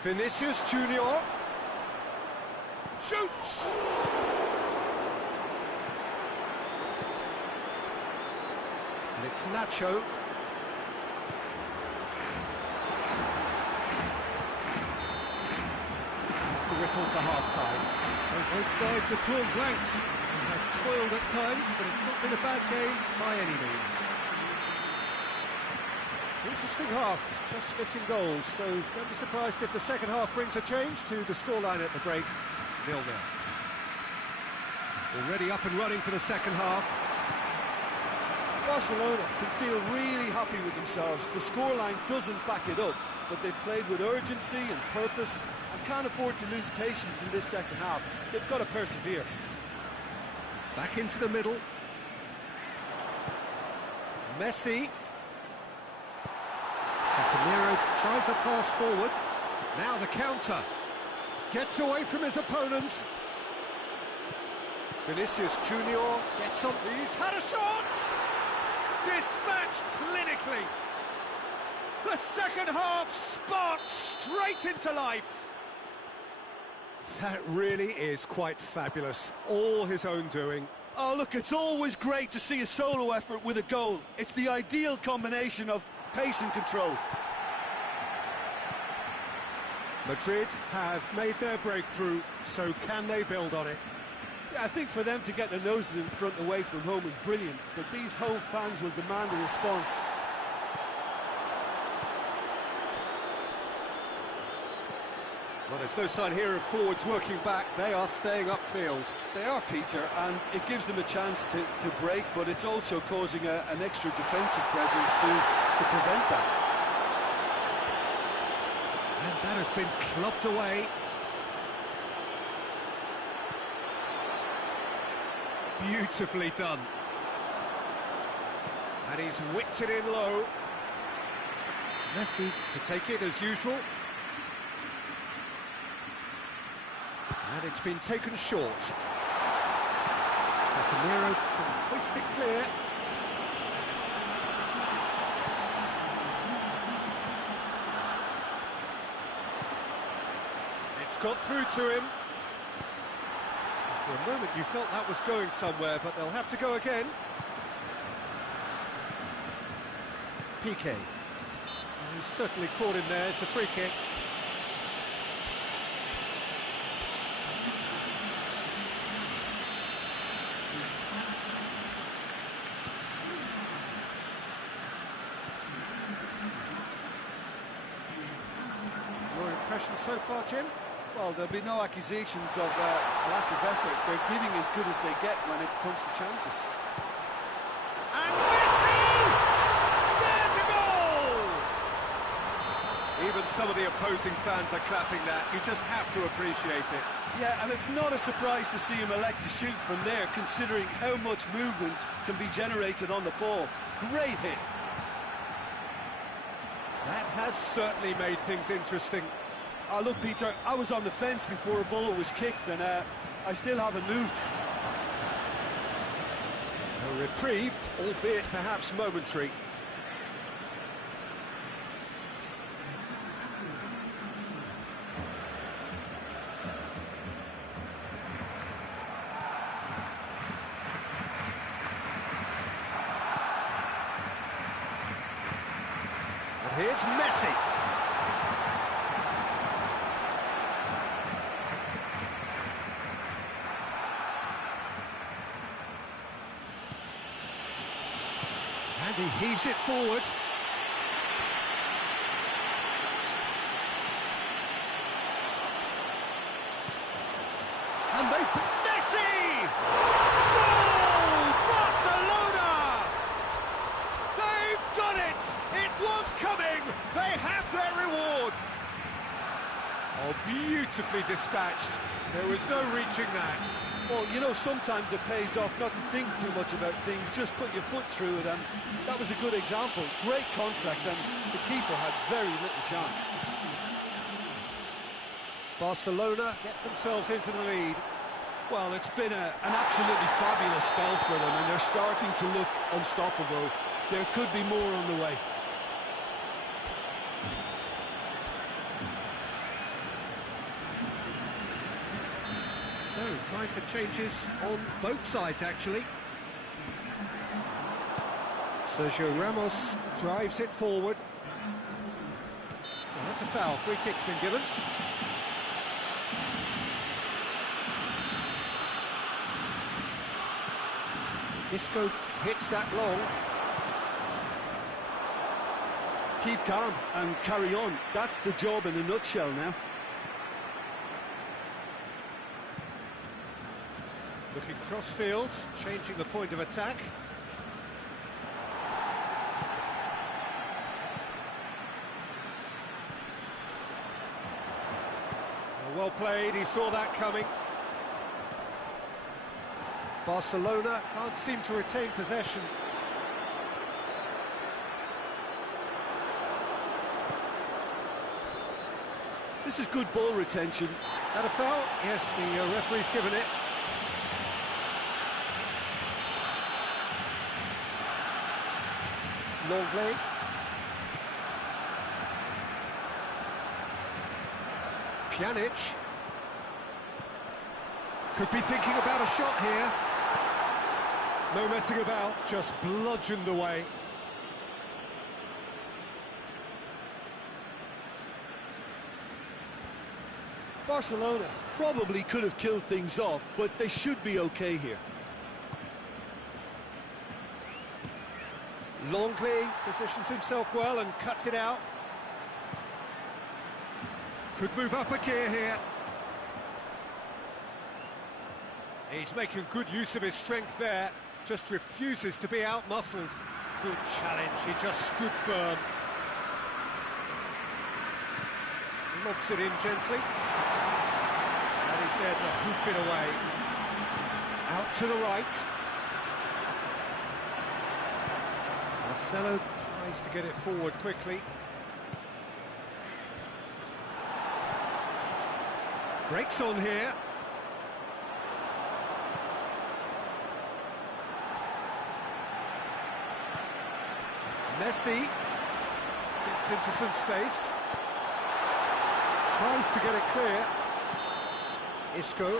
Vinicius Junior shoots. And it's Nacho. That's the whistle for half-time. So both sides have drawn blanks. They have toiled at times, but it's not been a bad game by any means. Interesting half, just missing goals, so don't be surprised if the second half brings a change to the scoreline at the break, 0-0. Already up and running for the second half. Barcelona can feel really happy with themselves. The scoreline doesn't back it up, but they've played with urgency and purpose and can't afford to lose patience in this second half. They've got to persevere. Back into the middle. Messi. Casemiro tries a pass forward. Now the counter. Gets away from his opponents. Vinicius Junior gets on. He's had a shot! Dispatched clinically. The second half sparked straight into life. That really is quite fabulous. All his own doing. Oh, look, it's always great to see a solo effort with a goal. It's the ideal combination of pace and control. Madrid have made their breakthrough, so can they build on it? Yeah, I think for them to get their noses in front away from home is brilliant, but these home fans will demand a response. Well, there's no sign here of forwards working back. They are staying upfield. They are, Peter, and it gives them a chance to break, but it's also causing an extra defensive presence to prevent that. And that has been clubbed away. Beautifully done. And he's whipped it in low. Messi to take it as usual. And it's been taken short. Casemiro can hoist it clear. It's got through to him. For a moment you felt that was going somewhere, but they'll have to go again. Piqué. He's certainly caught him there. It's a free kick. Your impression so far, Jim? Well, there'll be no accusations of lack of effort. They're giving as good as they get when it comes to chances. And Messi! There's a goal! Even some of the opposing fans are clapping that. You just have to appreciate it. Yeah, and it's not a surprise to see him elect to shoot from there, considering how much movement can be generated on the ball. Great hit. That has certainly made things interesting. Oh, look, Peter, I was on the fence before a ball was kicked, and I still haven't moved. A reprieve, albeit perhaps momentary. And here's Messi. He heaves it forward. And they... Messi! Goal! Barcelona! They've done it! It was coming! They have their reward! Oh, beautifully dispatched. There was no reaching that. Well, you know, sometimes it pays off not to think too much about things, just put your foot through it, and that was a good example. Great contact, and the keeper had very little chance. Barcelona get themselves into the lead. Well, it's been an absolutely fabulous spell for them, and they're starting to look unstoppable. There could be more on the way. So, time for changes on both sides, actually. Sergio Ramos drives it forward. Well, that's a foul. Free kick's been given. Isco hits that long. Keep calm and carry on. That's the job in a nutshell now. Looking cross-field, changing the point of attack. Well played, he saw that coming. Barcelona can't seem to retain possession. This is good ball retention. That a foul? Yes, the referee's given it. Longley. Pjanic. Could be thinking about a shot here. No messing about, just bludgeoned away. Barcelona probably could have killed things off, but they should be okay here. Longley positions himself well and cuts it out. Could move up a gear here. He's making good use of his strength there, just refuses to be out-muscled. Good challenge, he just stood firm. Lobs it in gently. And he's there to hoof it away. Out to the right. Marcelo tries to get it forward quickly. Breaks on here. Messi gets into some space. Tries to get it clear. Isco.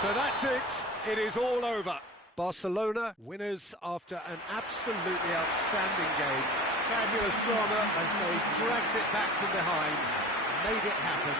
So that's it. It is all over. Barcelona winners after an absolutely outstanding game. Fabulous drama as they dragged it back from behind, made it happen.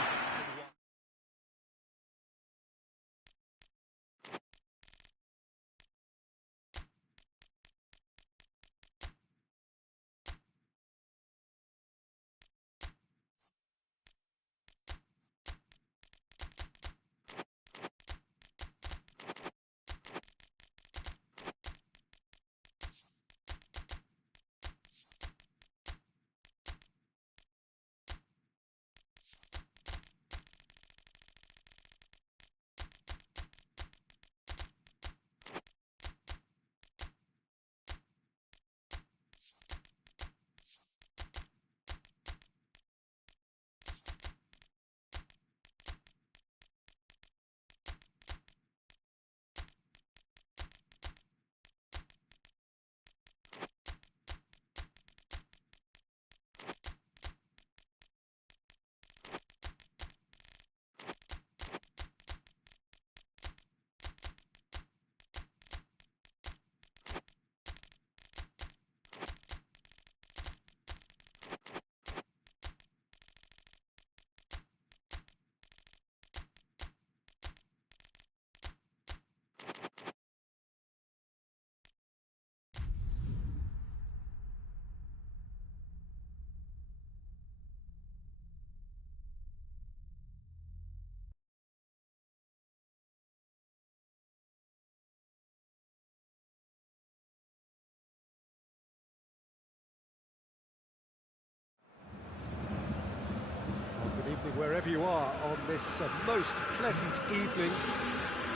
evening, wherever you are, on this most pleasant evening.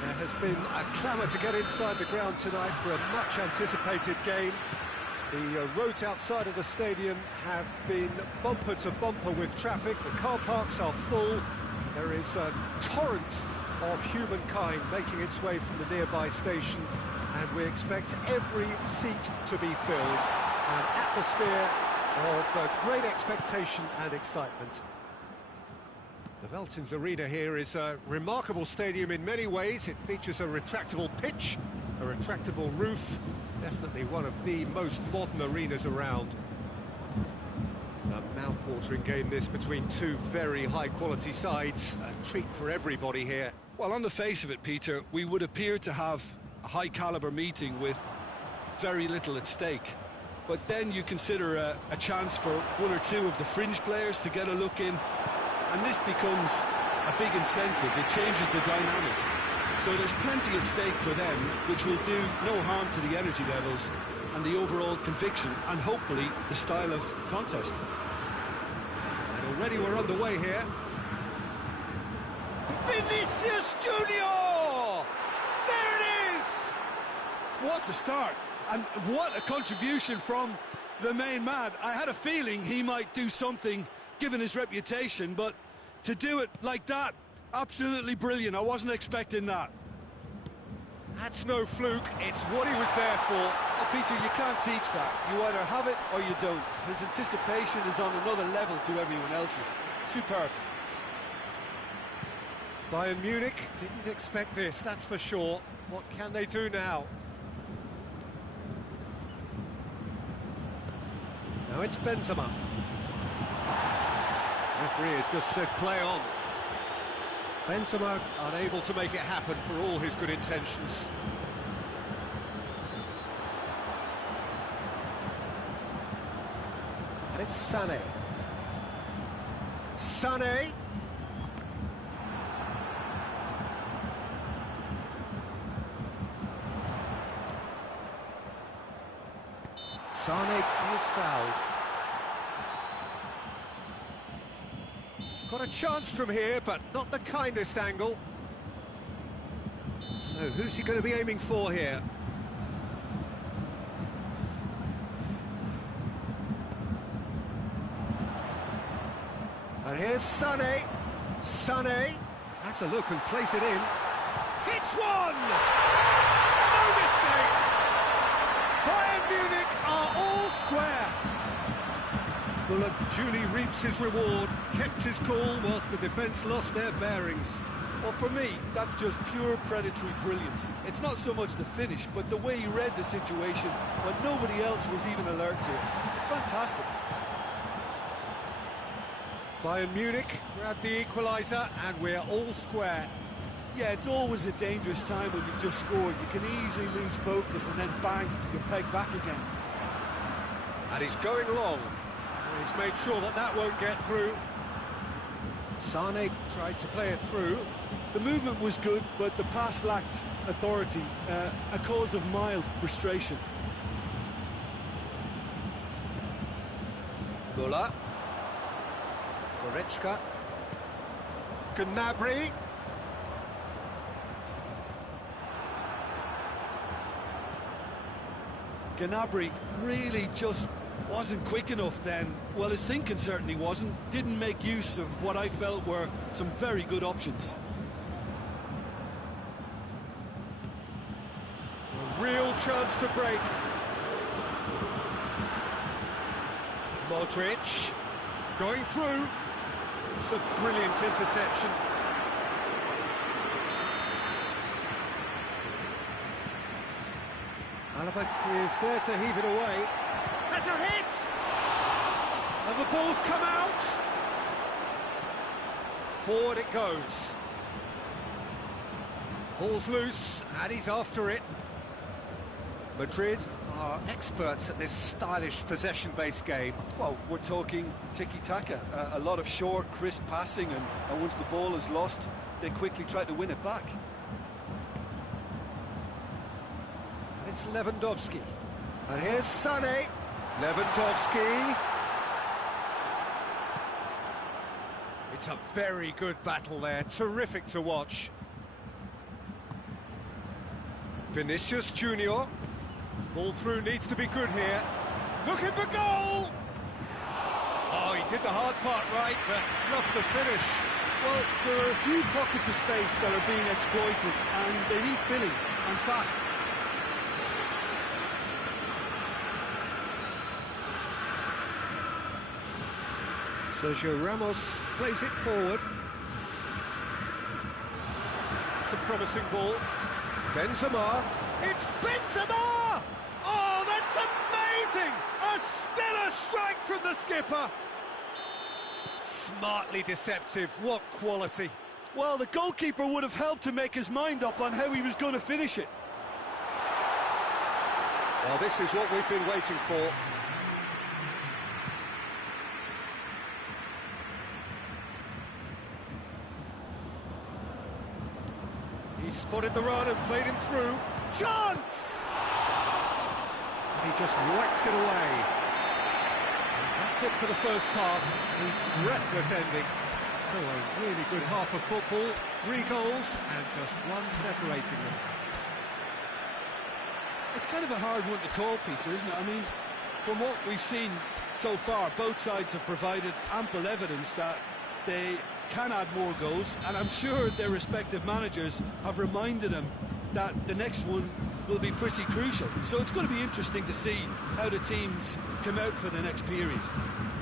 There has been a clamour to get inside the ground tonight for a much-anticipated game. The roads outside of the stadium have been bumper to bumper with traffic. The car parks are full. There is a torrent of humankind making its way from the nearby station, and we expect every seat to be filled. An atmosphere of great expectation and excitement. The Veltins Arena here is a remarkable stadium in many ways. It features a retractable pitch, a retractable roof, definitely one of the most modern arenas around. A mouth-watering game this between two very high-quality sides, a treat for everybody here. Well, on the face of it, Peter, we would appear to have a high-caliber meeting with very little at stake. But then you consider a chance for one or two of the fringe players to get a look in, and this becomes a big incentive. It changes the dynamic. So there's plenty at stake for them, which will do no harm to the energy levels and the overall conviction, and hopefully the style of contest. And already we're underway here. Vinicius Junior! There it is! What a start, and what a contribution from the main man. I had a feeling he might do something, given his reputation, but to do it like that, absolutely brilliant. I wasn't expecting that. That's no fluke, it's what he was there for. Oh, Peter, you can't teach that. You either have it or you don't. His anticipation is on another level to everyone else's. Superb. Bayern Munich didn't expect this, that's for sure. What can they do now? Now it's Benzema. Referee has just said play on. Benzema unable to make it happen for all his good intentions. And it's Sané. Sané. Sané is fouled. He's got a chance from here, but not the kindest angle. So who's he going to be aiming for here? And here's Sané. Sané has a look and plays it in. Hits one! No mistake! Bayern Munich are all square. Muller duly reaps his reward, kept his cool whilst the defence lost their bearings. Well, for me, that's just pure predatory brilliance. It's not so much the finish, but the way he read the situation when nobody else was even alert to it. It's fantastic. Bayern Munich grabbed the equaliser, and we're all square. Yeah, it's always a dangerous time when you've just scored. You can easily lose focus and then bang, you're pegged back again. And he's going long. And he's made sure that that won't get through. Sané tried to play it through. The movement was good, but the pass lacked authority, a cause of mild frustration. Muller. Goretzka. Gnabry. Gnabry really just wasn't quick enough then. Well, his thinking certainly wasn't. Didn't make use of what I felt were some very good options. A real chance to break. Modric going through. It's a brilliant interception. Alaba is there to heave it away. Has a hit! And the ball's come out. Forward it goes. Ball's loose, and he's after it. Madrid are experts at this stylish possession-based game. Well, we're talking tiki-taka, a lot of short, crisp passing, and once the ball is lost, they quickly try to win it back. And it's Lewandowski. And here's Sané. Lewandowski. It's a very good battle there, terrific to watch. Vinicius Junior. Ball through needs to be good here. Looking for goal! Oh, he did the hard part right, but fluffed the finish. Well, there are a few pockets of space that are being exploited, and they need filling, and fast. Sergio Ramos plays it forward. It's a promising ball. Benzema. It's Benzema! Oh, that's amazing! A stellar strike from the skipper. Smartly deceptive, what quality. Well, the goalkeeper would have helped to make his mind up on how he was going to finish it. Well, this is what we've been waiting for. He spotted the run and played him through. Chance! And he just whacks it away. And that's it for the first half. A breathless ending. So a really good half of football. 3 goals and just one separating them. It's kind of a hard one to call, Peter, isn't it? I mean, from what we've seen so far, both sides have provided ample evidence that they can add more goals, and I'm sure their respective managers have reminded them that the next one will be pretty crucial. So it's going to be interesting to see how the teams come out for the next period.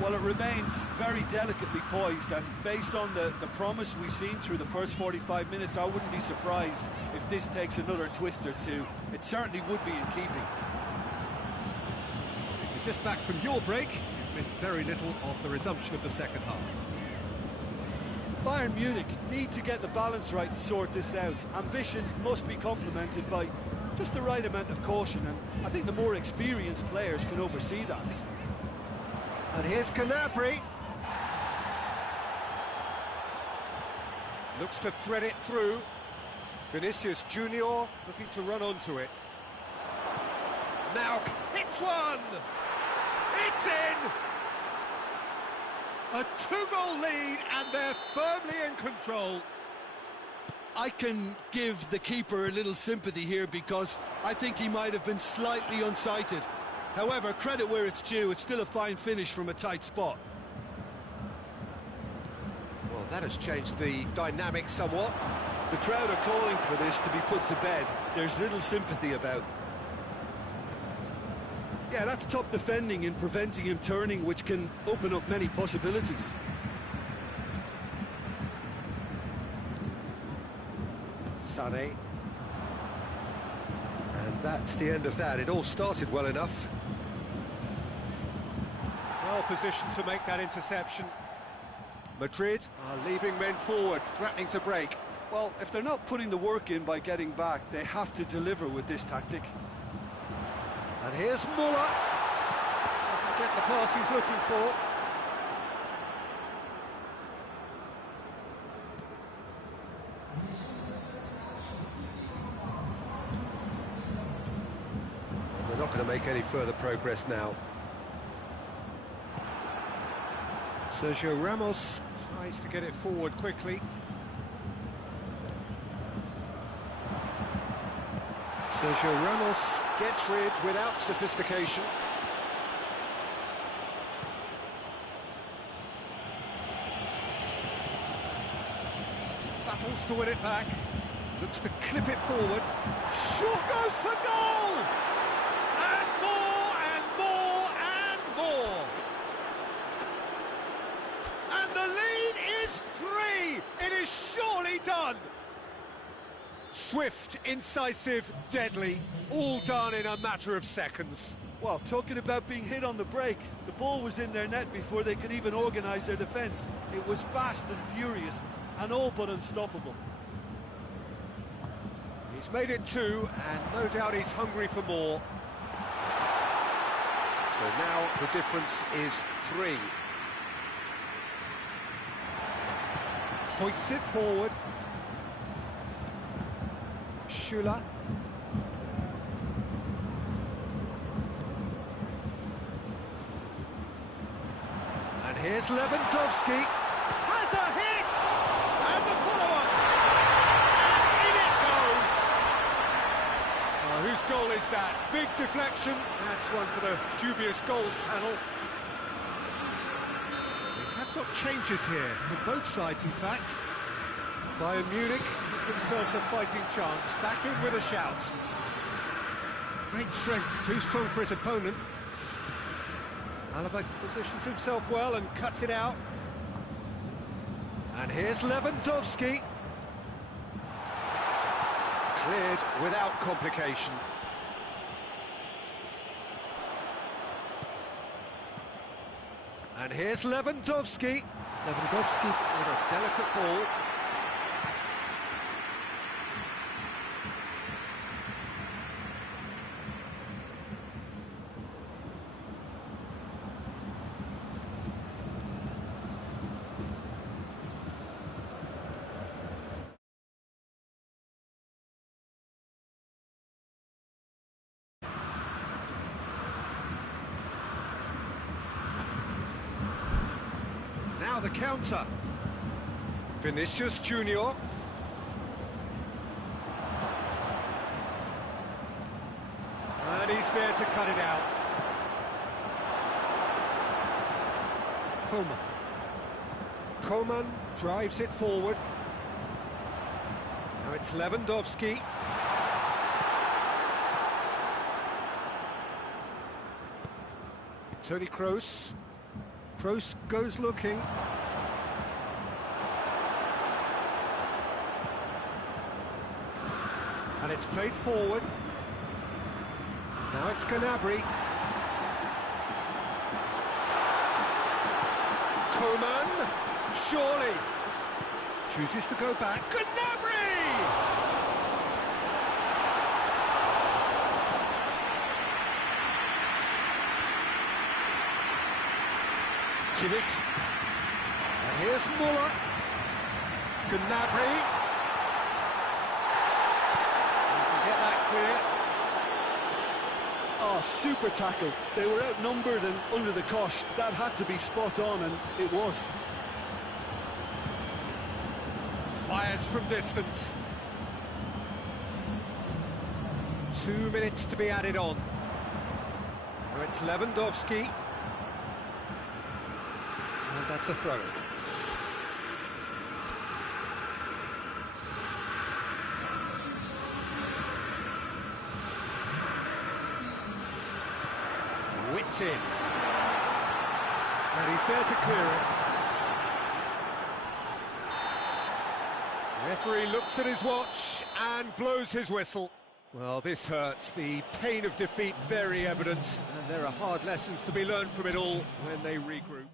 Well, it remains very delicately poised, and based on the promise we've seen through the first 45 minutes, I wouldn't be surprised if this takes another twist or two. It certainly would be in keeping. If you're just back from your break, you've missed very little of the resumption of the second half. Bayern Munich need to get the balance right to sort this out. Ambition must be complemented by just the right amount of caution, and I think the more experienced players can oversee that. And here's Canabry. Looks to thread it through. Vinicius Junior looking to run onto it. Now hits one! It's in! A 2-goal lead, and they're firmly in control. I can give the keeper a little sympathy here because I think he might have been slightly unsighted. However, credit where it's due, it's still a fine finish from a tight spot. Well, that has changed the dynamic somewhat. The crowd are calling for this to be put to bed. There's little sympathy about. Yeah, that's top defending and preventing him turning, which can open up many possibilities. Sané. And that's the end of that. It all started well enough. Well positioned to make that interception. Madrid are leaving men forward, threatening to break. Well, if they're not putting the work in by getting back, they have to deliver with this tactic. And here's Muller. Doesn't get the pass he's looking for. And we're not going to make any further progress now. Sergio Ramos tries to get it forward quickly. Sergio Ramos gets rid without sophistication. Battles to win it back. Looks to clip it forward. Sure goes for goal! And more, and more, and more! And the lead is 3! It is surely done! Swift, incisive, deadly, all done in a matter of seconds. Well, talking about being hit on the break, the ball was in their net before they could even organise their defence. It was fast and furious, and all but unstoppable. He's made it 2, and no doubt he's hungry for more. So now the difference is 3. Hoists it forward. Schüller. And here's Lewandowski. Has a hit! is that? Big deflection. That's one for the dubious goals panel. They have got changes here, from both sides in fact. Bayern Munich give themselves a fighting chance. Back in with a shout. Great strength, too strong for his opponent. Alaba positions himself well and cuts it out. And here's Lewandowski. Cleared without complication. And here's Lewandowski. Lewandowski with a delicate ball. Now the counter. Vinicius Junior. And he's there to cut it out. Coman drives it forward. Now it's Lewandowski. Toni Kroos. Kroos goes looking. And it's played forward. Now it's Gnabry. Coman, surely. Chooses to go back. Gnabry! Kimmich. And here's Muller. Gnabry. You can get that clear. Oh, super tackle. They were outnumbered and under the cosh. That had to be spot on, and it was. Fires from distance. 2 minutes to be added on. Now it's Lewandowski. And that's a throw. Whipped in. And he's there to clear it. Referee looks at his watch and blows his whistle. Well, this hurts. The pain of defeat very evident, and there are hard lessons to be learned from it all when they regroup.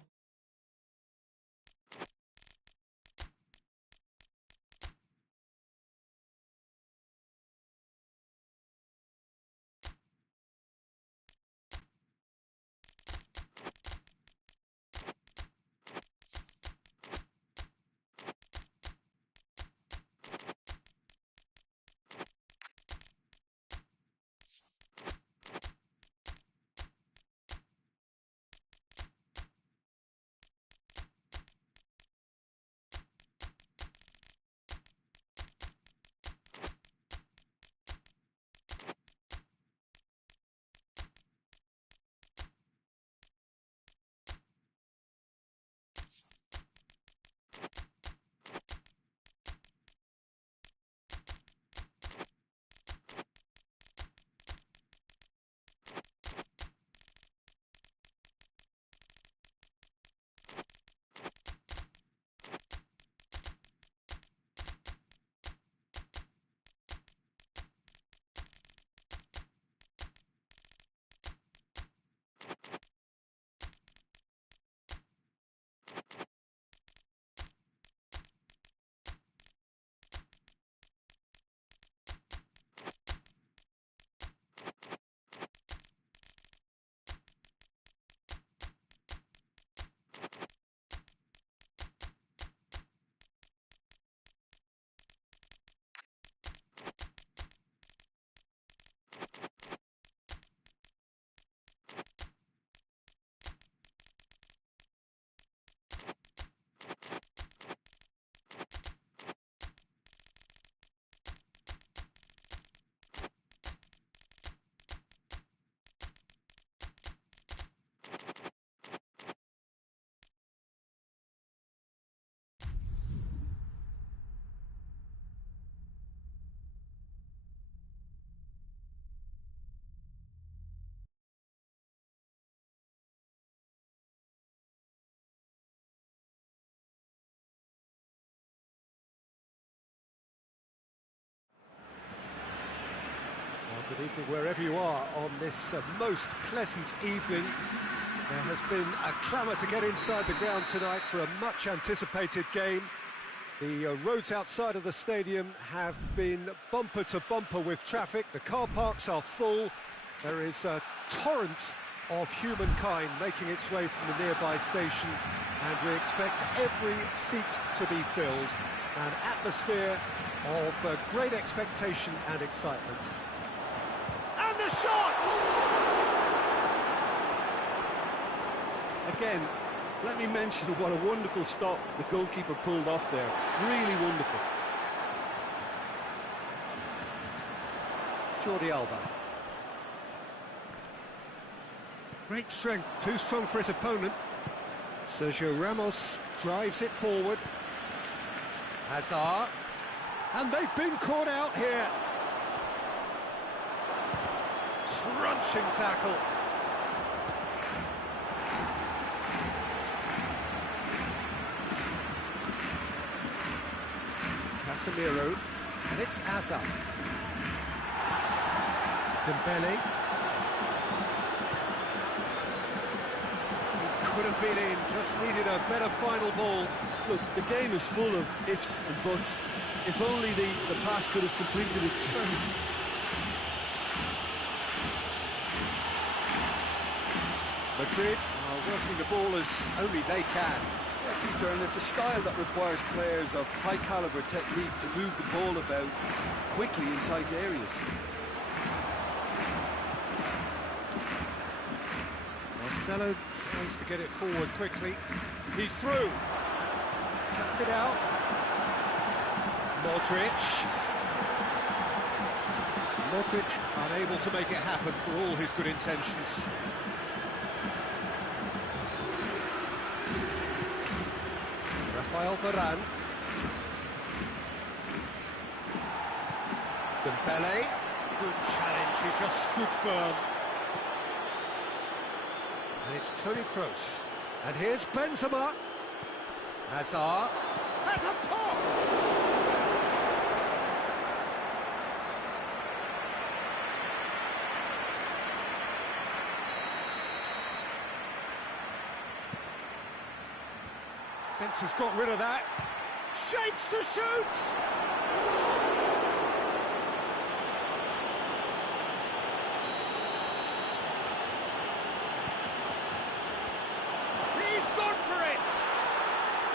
Good evening wherever you are on this most pleasant evening. There has been a clamour to get inside the ground tonight for a much anticipated game. The roads outside of the stadium have been bumper to bumper with traffic. The car parks are full. There is a torrent of humankind making its way from the nearby station, and we expect every seat to be filled. An atmosphere of great expectation and excitement. And the shot! Again, let me mention what a wonderful stop the goalkeeper pulled off there. Really wonderful. Jordi Alba. Great strength, too strong for his opponent. Sergio Ramos drives it forward. Hazard. And they've been caught out here. Crunching tackle. Casemiro, and it's Aja. Dembele. He could have been in, just needed a better final ball. Look, the game is full of ifs and buts. If only the pass could have completed its journey. Madrid are working the ball as only they can. Yeah, Peter, and it's a style that requires players of high-caliber technique to move the ball about quickly in tight areas. Marcelo tries to get it forward quickly. He's through. Cuts it out. Modric. Modric unable to make it happen for all his good intentions. Rafael Varane. Dembele. Good challenge, he just stood firm. And it's Toni Kroos. And here's Benzema. Hazard. Has a pop! Fence has got rid of that. Shapes to shoot! He's gone for it!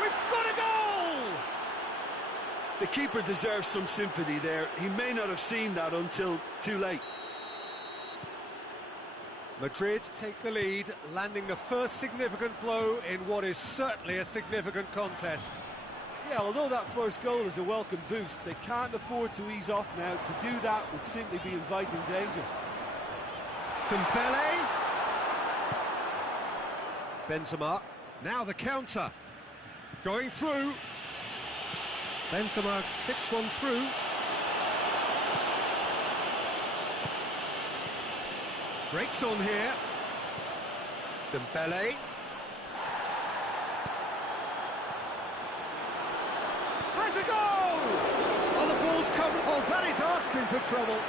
We've got a goal! The keeper deserves some sympathy there. He may not have seen that until too late. Madrid take the lead, landing the first significant blow in what is certainly a significant contest. Yeah, although that first goal is a welcome boost, they can't afford to ease off now. To do that would simply be inviting danger. Dembele. Benzema. Now the counter. Going through. Benzema tips one through. Breaks on here. Dembele. Has a goal! Oh, the ball's come. Oh, that is asking for trouble.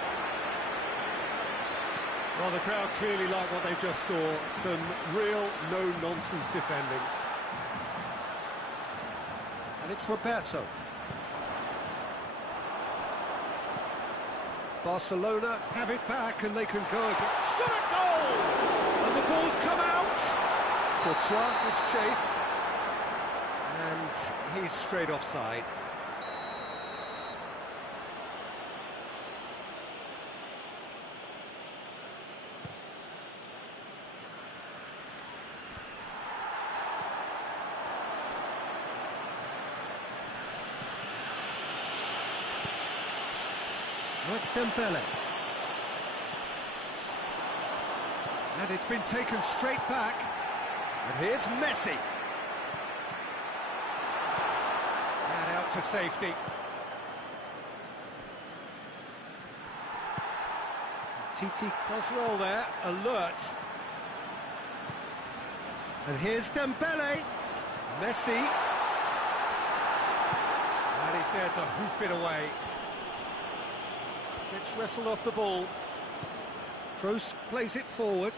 Well, the crowd clearly like what they just saw. Some real no-nonsense defending. And it's Roberto. Barcelona have it back and they can go again. Shot a goal! And the ball's come out. Courtois with chase. And he's straight offside. Now it's Dembele. And it's been taken straight back. And here's Messi. And out to safety. Titi does well there, alert. And here's Dembele. Messi. And he's there to hoof it away. Gets wrestled off the ball. Kroos plays it forward.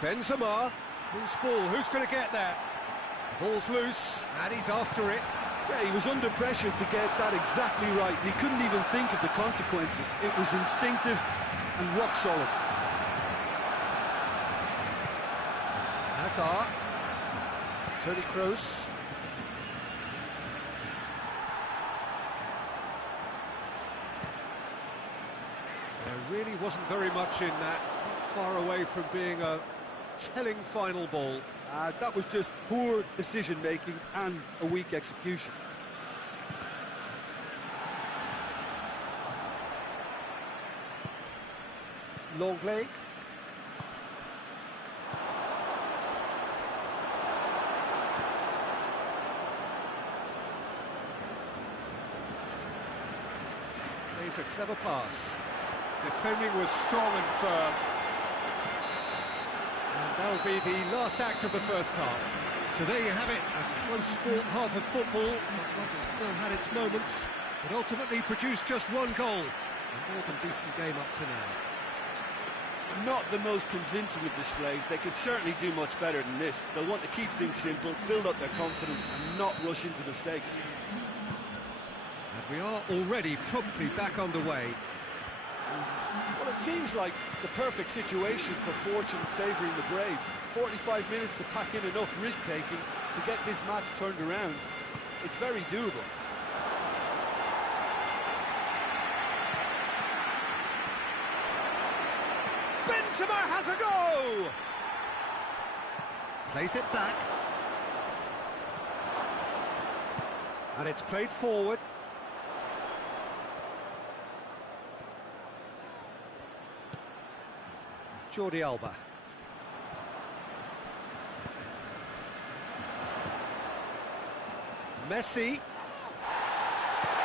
Benzema. Who's ball? Who's going to get that? The ball's loose, and he's after it. Yeah, he was under pressure to get that exactly right. He couldn't even think of the consequences. It was instinctive and rock solid. Hazard. Toni Kroos. There really wasn't very much in that. Not far away from being a telling final ball. That was just poor decision-making and a weak execution. Longley. Plays a clever pass. Defending was strong and firm. And that'll be the last act of the first half. So there you have it, a close fought half of football. Looked like it still had its moments, but ultimately produced just one goal. A more than decent game up to now. Not the most convincing of displays. They could certainly do much better than this. They'll want to keep things simple, build up their confidence and not rush into mistakes. And we are already promptly back underway. Well, it seems like the perfect situation for fortune favouring the brave. 45 minutes to pack in enough risk-taking to get this match turned around. It's very doable. Benzema has a go! Plays it back. And it's played forward. Jordi Alba. Messi.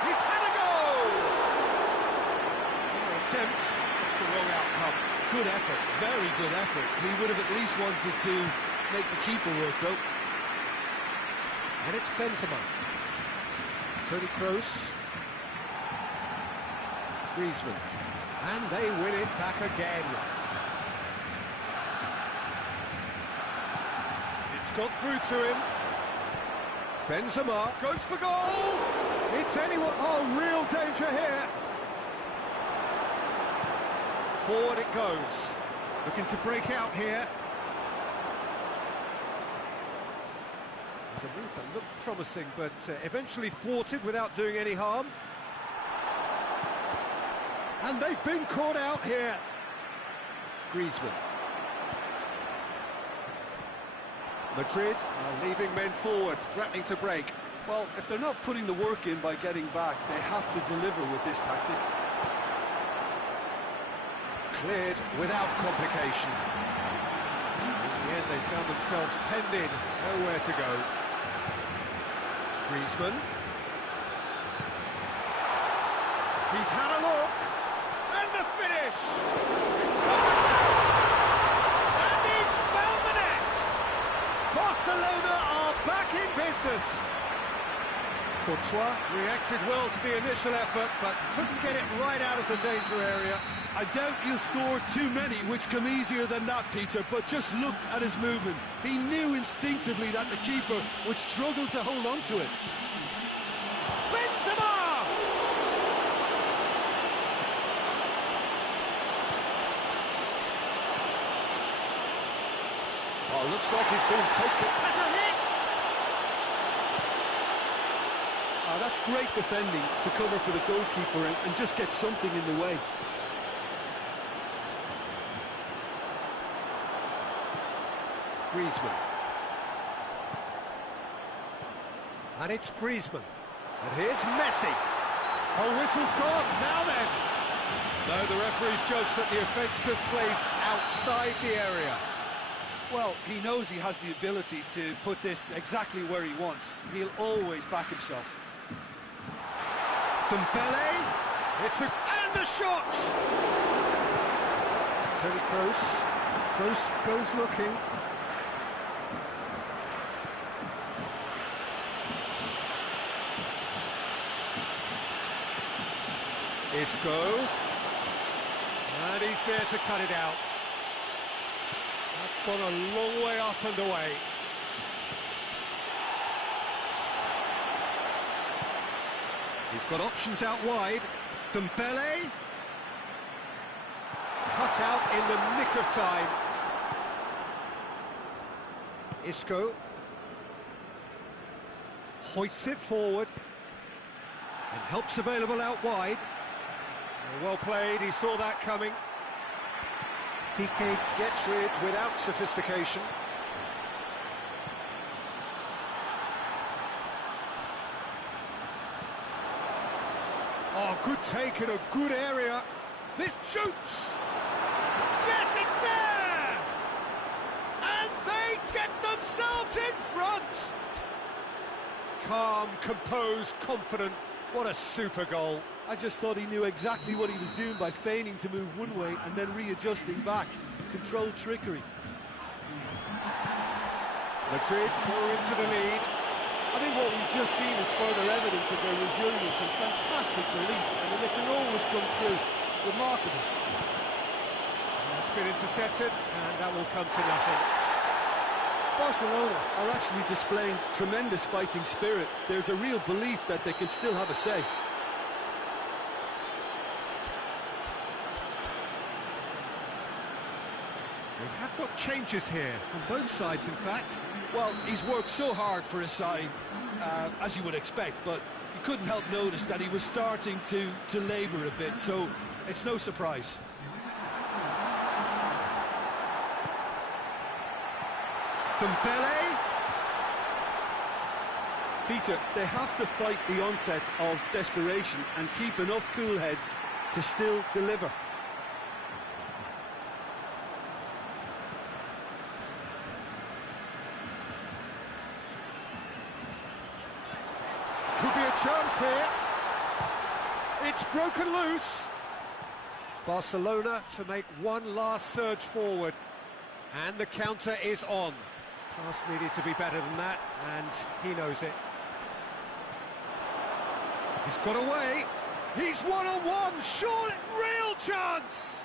He's had a goal! Attempt, just the wrong outcome. Good effort, very good effort. He would have at least wanted to make the keeper work, though. And it's Benzema. Toni Kroos. Griezmann. And they win it back again. It's got through to him. Benzema goes for goal! It's anyone... Oh, real danger here! Forward it goes. Looking to break out here. There's a move that looked promising, but eventually thwarted without doing any harm. And they've been caught out here. Griezmann. Madrid are leaving men forward, threatening to break. Well, if they're not putting the work in by getting back, they have to deliver with this tactic. Cleared without complication. In the end, they found themselves penned in, nowhere to go. Griezmann. He's had a look, and the finish! It's coming out! And he's found the net! Barcelona are back in business! Courtois reacted well to the initial effort, but couldn't get it right out of the danger area. I doubt he'll score too many, which come easier than that, Peter, but just look at his movement. He knew instinctively that the keeper would struggle to hold on to it. Benzema! Oh, looks like he's been taken as a hit! Oh, that's great defending to cover for the goalkeeper and just get something in the way. Griezmann. And it's Griezmann. And here's Messi. Oh, whistle's gone. Now then. No, the referee's judged that the offence took place outside the area. Well, he knows he has the ability to put this exactly where he wants. He'll always back himself. Dembele. And a shot! Toni Kroos. Kroos goes looking. Isco. And he's there to cut it out. That's gone a long way up and away. He's got options out wide. Dembele. Cut out in the nick of time. Isco. Hoists it forward. And helps available out wide. Well played, he saw that coming. Piqué gets rid without sophistication. Oh, good take in a good area. This shoots! Yes, it's there! And they get themselves in front! Calm, composed, confident. What a super goal. I just thought he knew exactly what he was doing by feigning to move one way and then readjusting back. Controlled trickery. Madrid pour into the lead. I think what we've just seen is further evidence of their resilience and fantastic belief. I mean, they can always come through. Remarkable. It's been intercepted, and that will come to nothing. Barcelona are actually displaying tremendous fighting spirit. There's a real belief that they can still have a say. We have got changes here, from both sides, in fact. Well, he's worked so hard for his side, as you would expect, but you couldn't help notice that he was starting to labour a bit, so it's no surprise. Dembele. Peter, they have to fight the onset of desperation and keep enough cool heads to still deliver. Could be a chance here. It's broken loose. Barcelona to make one last surge forward. And the counter is on. Pass needed to be better than that, and he knows it. He's got away. He's one-on-one. Sure, real chance.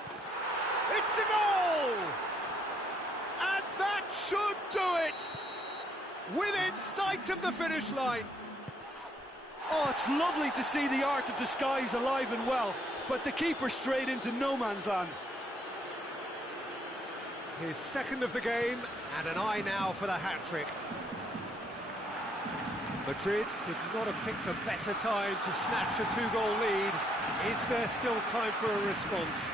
It's a goal. And that should do it. Within sight of the finish line. Oh, it's lovely to see the art of disguise alive and well, but the keeper straight into no man's land. His second of the game, and an eye now for the hat-trick. Madrid could not have picked a better time to snatch a two-goal lead. Is there still time for a response?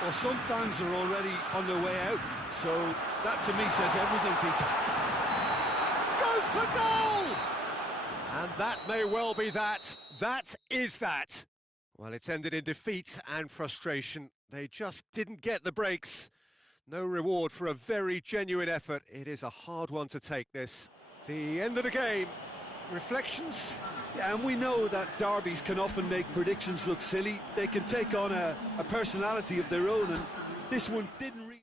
Well, some fans are already on their way out, so that to me says everything, Peter. Goes for goal! And that may well be that. That is that. Well, it's ended in defeat and frustration. They just didn't get the breaks. No reward for a very genuine effort. It is a hard one to take, this. The end of the game. Reflections? Yeah, and we know that derbies can often make predictions look silly. They can take on a personality of their own, and this one didn't really...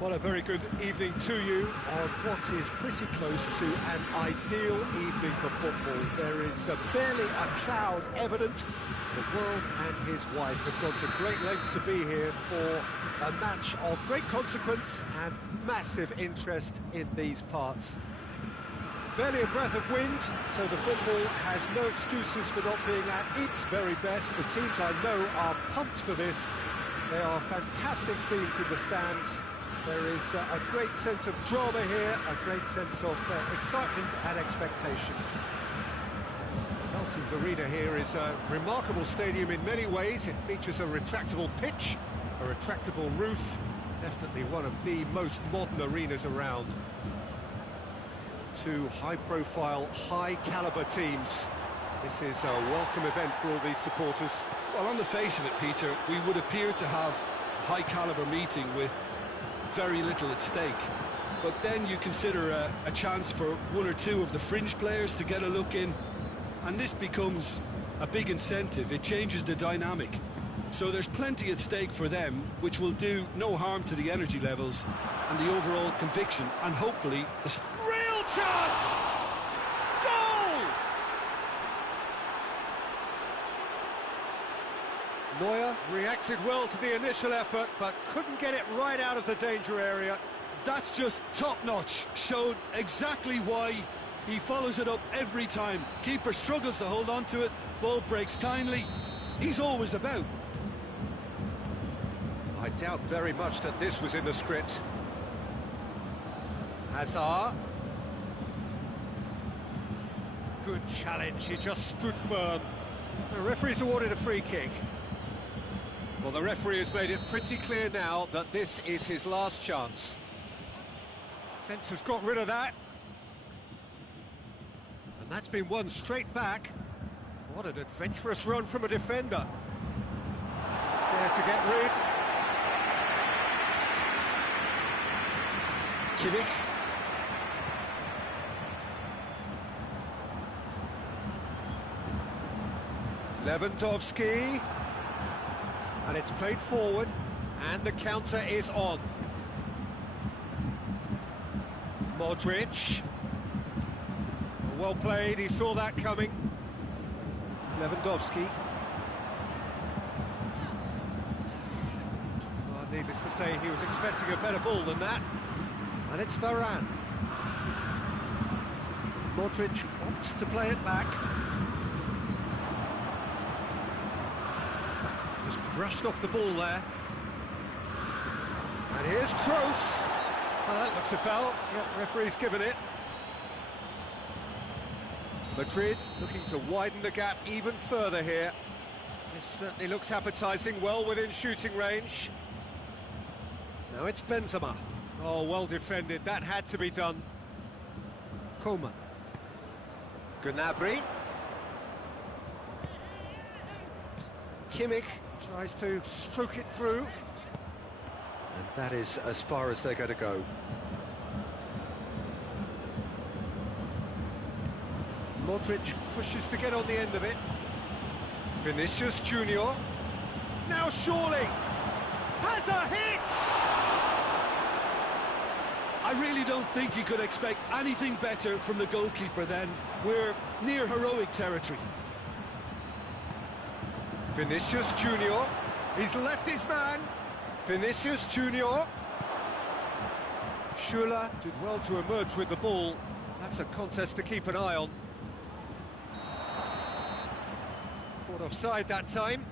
Well, a very good evening to you on what is pretty close to an ideal evening for football. There is barely a cloud evident. The world and his wife have gone to great lengths to be here for a match of great consequence and massive interest in these parts. Barely a breath of wind, so the football has no excuses for not being at its very best. The teams I know are pumped for this. There are fantastic scenes in the stands. There is a great sense of drama here, a great sense of excitement and expectation. Felton's Arena here is a remarkable stadium in many ways. It features a retractable pitch, a retractable roof, definitely one of the most modern arenas around. Two high-profile, high-caliber teams. This is a welcome event for all these supporters. Well, on the face of it, Peter, we would appear to have a high-caliber meeting with very little at stake. But then you consider a chance for one or two of the fringe players to get a look in, and this becomes a big incentive. It changes the dynamic. So there's plenty at stake for them, which will do no harm to the energy levels and the overall conviction, and hopefully the real chance! Goal! Neuer reacted well to the initial effort, but couldn't get it right out of the danger area. That's just top-notch. Showed exactly why he follows it up every time. Keeper struggles to hold on to it, ball breaks kindly. He's always about. I doubt very much that this was in the script. Hazard. Good challenge, he just stood firm. The referee's awarded a free kick. Well, the referee has made it pretty clear now that this is his last chance. Defence has got rid of that. And that's been won straight back. What an adventurous run from a defender. It's there to get rid. Kimmich. Lewandowski. And it's played forward, and the counter is on. Modric. Well played, he saw that coming. Lewandowski. Well, needless to say, he was expecting a better ball than that. And it's Varane. Modric wants to play it back. Just brushed off the ball there. And here's Kroos. Well, that looks a foul. Yep, referee's given it. Madrid looking to widen the gap even further here. This certainly looks appetising, well within shooting range. Now it's Benzema. Oh, well defended, that had to be done. Coman. Gnabry. Kimmich tries to stroke it through. And that is as far as they're going to go. Modric pushes to get on the end of it. Vinicius Junior. Now surely has a hit! I really don't think you could expect anything better from the goalkeeper then. We're near heroic territory. Vinicius Junior. He's left his man. Vinicius Junior. Schüller did well to emerge with the ball. That's a contest to keep an eye on. Caught offside that time.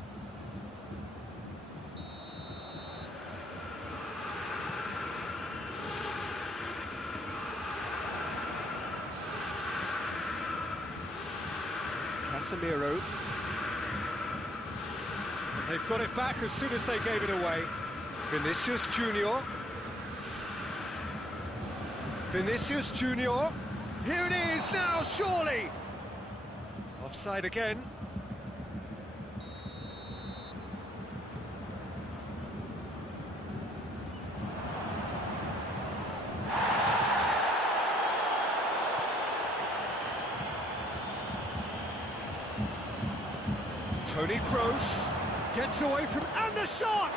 Casemiro. And they've got it back as soon as they gave it away. Vinicius Junior. Vinicius Junior. Here it is now, surely. Offside again. Toni Kroos gets away from, and the shot!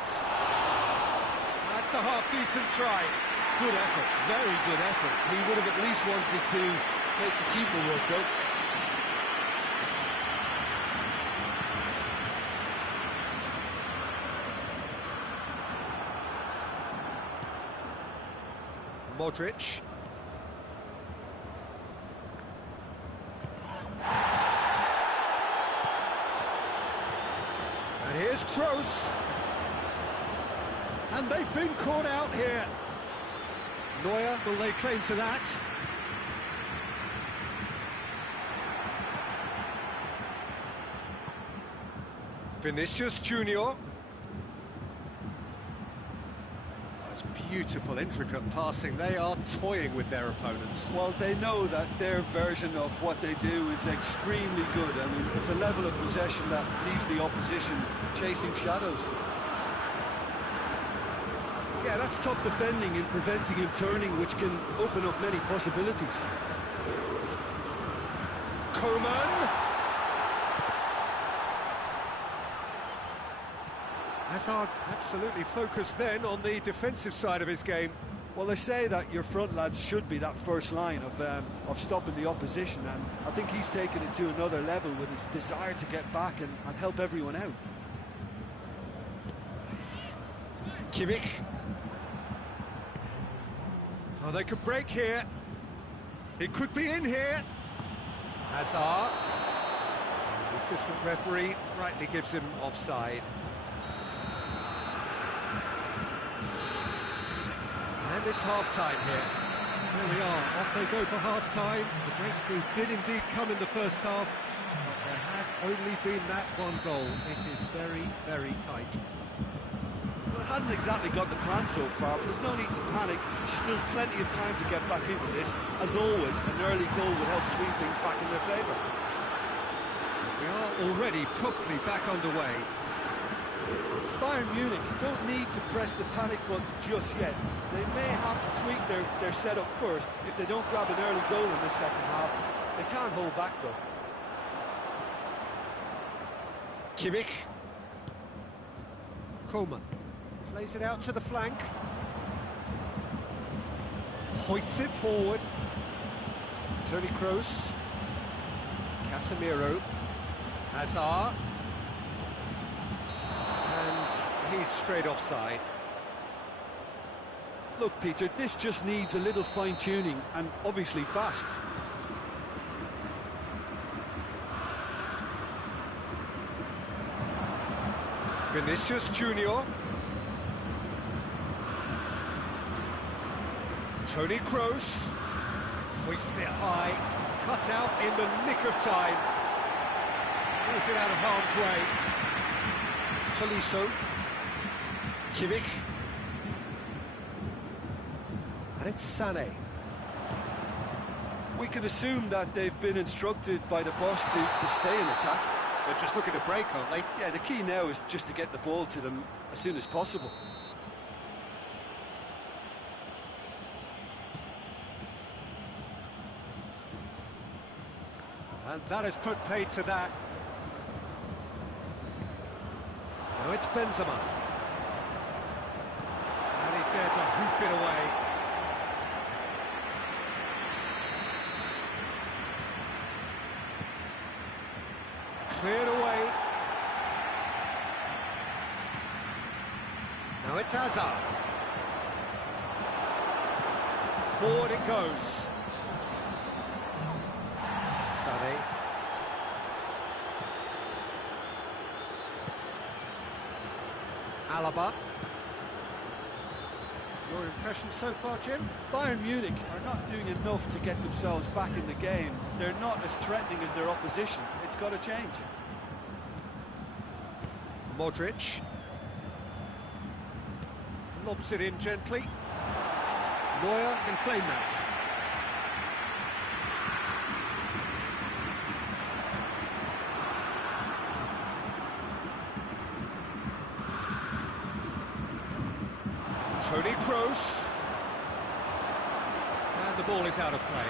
That's that's a half-decent try. Good effort, very good effort. He would have at least wanted to make the keeper work, though. Modric. And here's Kroos. And they've been caught out here. Neuer, will they claim to that? Vinicius Junior. It's beautiful, intricate passing. They are toying with their opponents. Well, they know that their version of what they do is extremely good. I mean, it's a level of possession that leaves the opposition chasing shadows. Yeah, that's top defending and preventing him turning, which can open up many possibilities. Coman. Hazard absolutely focused then on the defensive side of his game. Well, they say that your front lads should be that first line of stopping the opposition, and I think he's taken it to another level with his desire to get back and help everyone out. Kimmich. Oh, they could break here. It could be in here. Hazard. The assistant referee rightly gives him offside. And it's half-time here. There we are, off they go for half-time. The breakthrough did indeed come in the first half, but there has only been that one goal. It is very, very tight. Well, it hasn't exactly got the plan so far, but there's no need to panic. There's still plenty of time to get back into this. As always, an early goal would help swing things back in their favour. We are already promptly back underway. Bayern Munich don't need to press the panic button just yet. They may have to tweak their setup first. If they don't grab an early goal in the second half, they can't hold back though. Kimmich. Coman plays it out to the flank. Hoists it forward. Toni Kroos. Casemiro. Hazard. And he's straight offside. Look, Peter, this just needs a little fine-tuning, and obviously fast. Vinicius Junior. Toni Kroos. Hoists it high. Cut out in the nick of time. Clears it out of harm's way. Tolisso. Kimmich. And it's Sané. We can assume that they've been instructed by the boss to stay in attack. They're just looking to break, aren't they? Yeah, the key now is just to get the ball to them as soon as possible. And that has put paid to that. Now it's Benzema. And he's there to hoof it away. Cleared away. Now it's Hazard. Forward it goes. Sané. Alaba. Your impression so far, Jim? Bayern Munich are not doing enough to get themselves back in the game. They're not as threatening as their opposition. It's got to change. Modric. Lobs it in gently. Neuer can claim that. Toni Kroos. And the ball is out of play.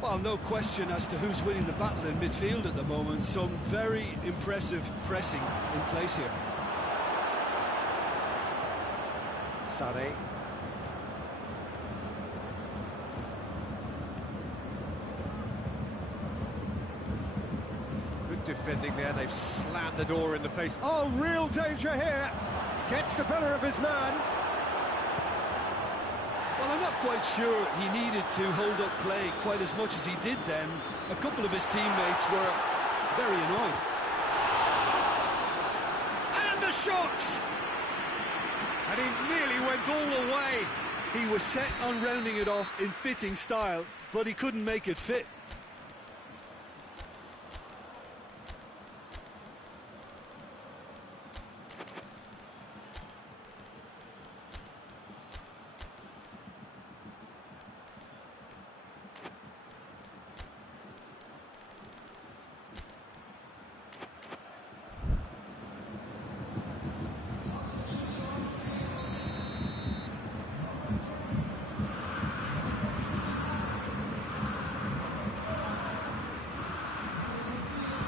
Well, Well, no question as to who's winning the battle in midfield at the moment. Some very impressive pressing in place here. Sané. Good defending there. They've slammed the door in the face. Oh, real danger here. Gets the better of his man. Well, I'm not quite sure he needed to hold up play quite as much as he did then. A couple of his teammates were very annoyed. And the shot! And he nearly went all the way. He was set on rounding it off in fitting style, but he couldn't make it fit.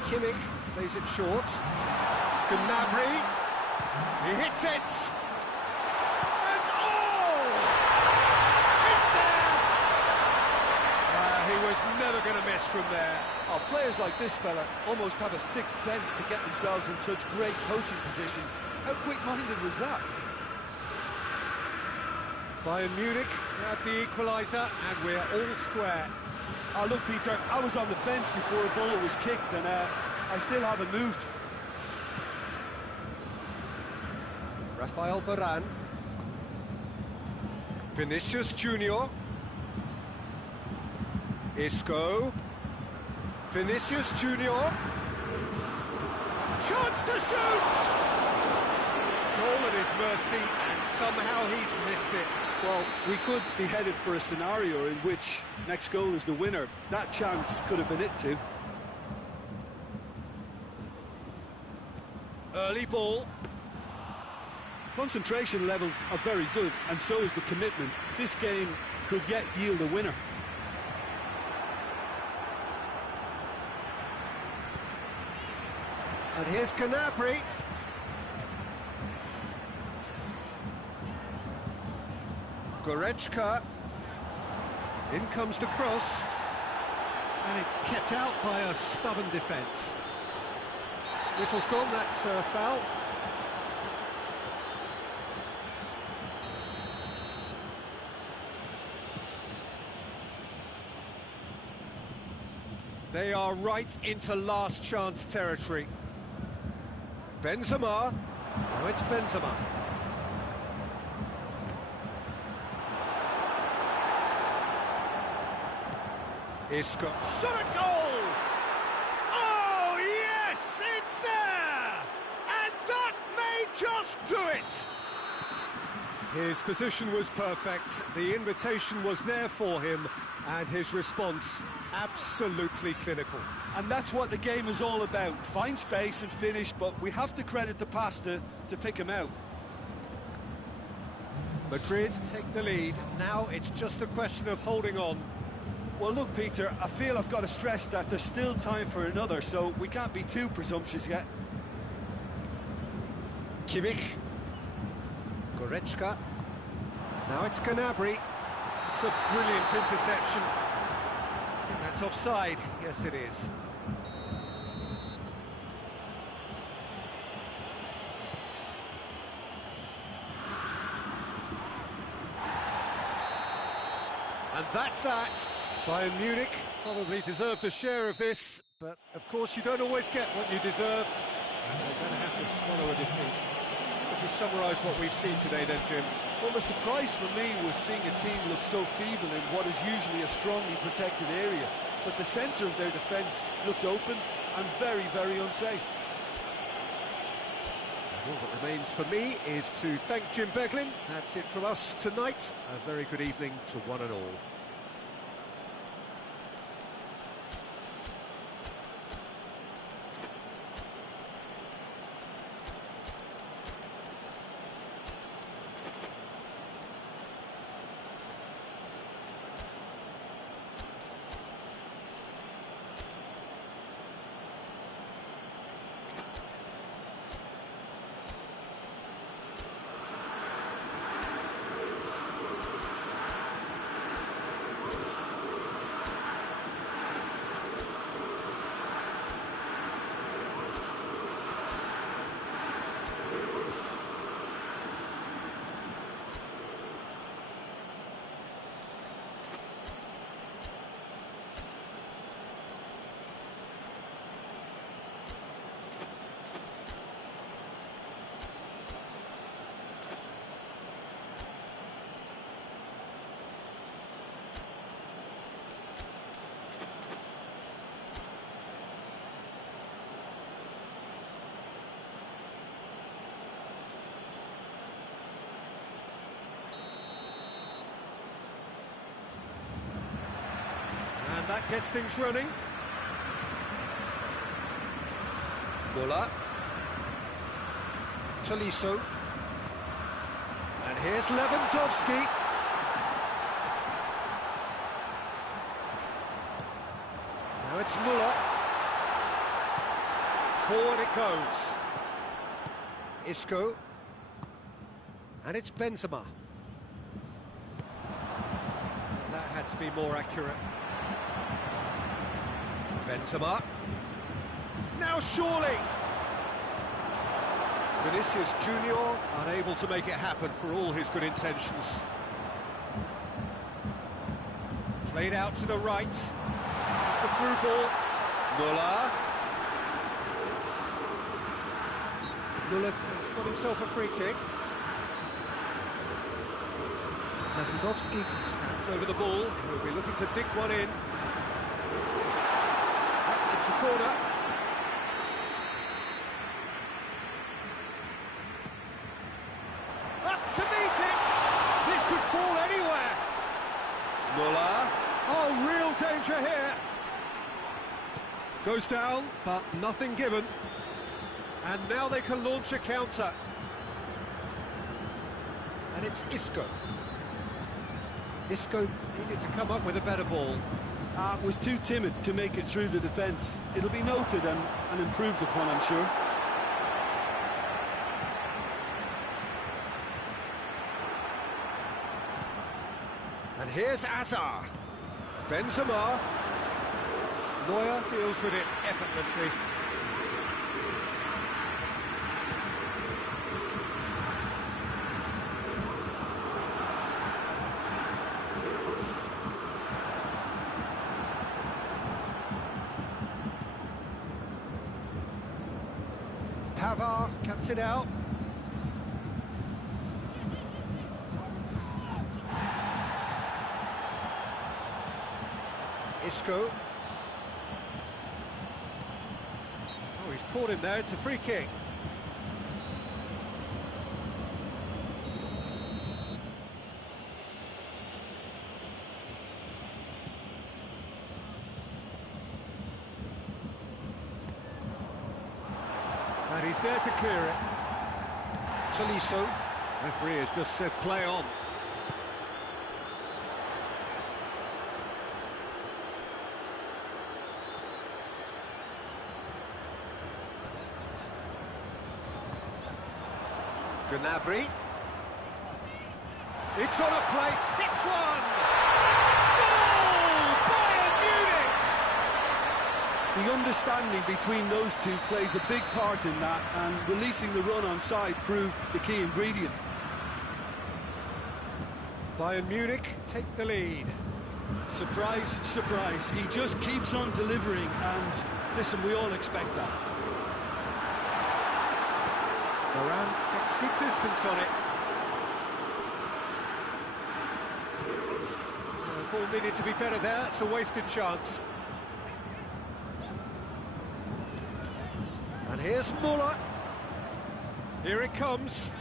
Kimmich plays it short. Gnabry. He hits it. And oh! It's there! He was never going to miss from there. Oh, players like this fella almost have a sixth sense to get themselves in such great coaching positions. How quick-minded was that? Bayern Munich grab the equaliser, and we're all square. Oh, look, Peter, I was on the fence before a ball was kicked, and I still haven't moved. Rafael Varane. Vinicius Junior. Isco. Vinicius Junior. Chance to shoot! Goal at his mercy, and somehow he's missed it. Well, we could be headed for a scenario in which next goal is the winner. That chance could have been it too. Early ball. Concentration levels are very good, and so is the commitment. This game could yet yield a winner. And here's Gnabry. Goretzka. In comes the cross. And it's kept out by a stubborn defence. Whistle's gone, that's a foul. They are right into last chance territory. Benzema. Now it's Benzema. Isco. Shot a goal! Oh, yes, it's there! And that may just do it! His position was perfect, the invitation was there for him, and his response absolutely clinical. And that's what the game is all about. Find space and finish, but we have to credit the passer to pick him out. Madrid take the lead. Now it's just a question of holding on. Well, look, Peter, I feel I've got to stress that there's still time for another, so we can't be too presumptuous yet. Kimmich. Goretzka. Now it's Gnabry. It's a brilliant interception. I think that's offside. Yes, it is. And that's that. Bayern Munich probably deserved a share of this, but of course you don't always get what you deserve. And they're going to have to swallow a defeat. Would you summarise what we've seen today then, Jim? Well, the surprise for me was seeing a team look so feeble in what is usually a strongly protected area. But the centre of their defence looked open and very, very unsafe. All that remains for me is to thank Jim Beglin. That's it from us tonight. A very good evening to one and all. And that gets things running. Muller. Tolisso. And here's Lewandowski. Now it's Muller. Forward it goes. Isco. And it's Benzema. That had to be more accurate. Benzema. Now surely. Vinicius Junior unable to make it happen for all his good intentions. Played out to the right. It's the through ball. Muller. Muller has got himself a free kick. Lewandowski stands over the ball. He'll be looking to dig one in. It's a corner. Up to meet it. This could fall anywhere. Muller. Oh, real danger here. Goes down, but nothing given. And now they can launch a counter. And it's Isco. Isco needed to come up with a better ball. Was too timid to make it through the defence. It'll be noted and improved upon, I'm sure. And here's Azar. Benzema. Neuer deals with it effortlessly. Pavard cuts it out. Isco. Oh, he's caught him there. It's a free kick. And he's there to clear it. Tolisso. Referee has just said play on. Gnabry. It's on a plate. Hits one. Goal! Bayern Munich! The understanding between those two plays a big part in that, and releasing the run on side proved the key ingredient. Bayern Munich take the lead. Surprise, surprise. He just keeps on delivering, and listen, we all expect that. Moran gets good distance on it. The ball needed to be better there. It's a wasted chance. And here's Muller. Here it comes.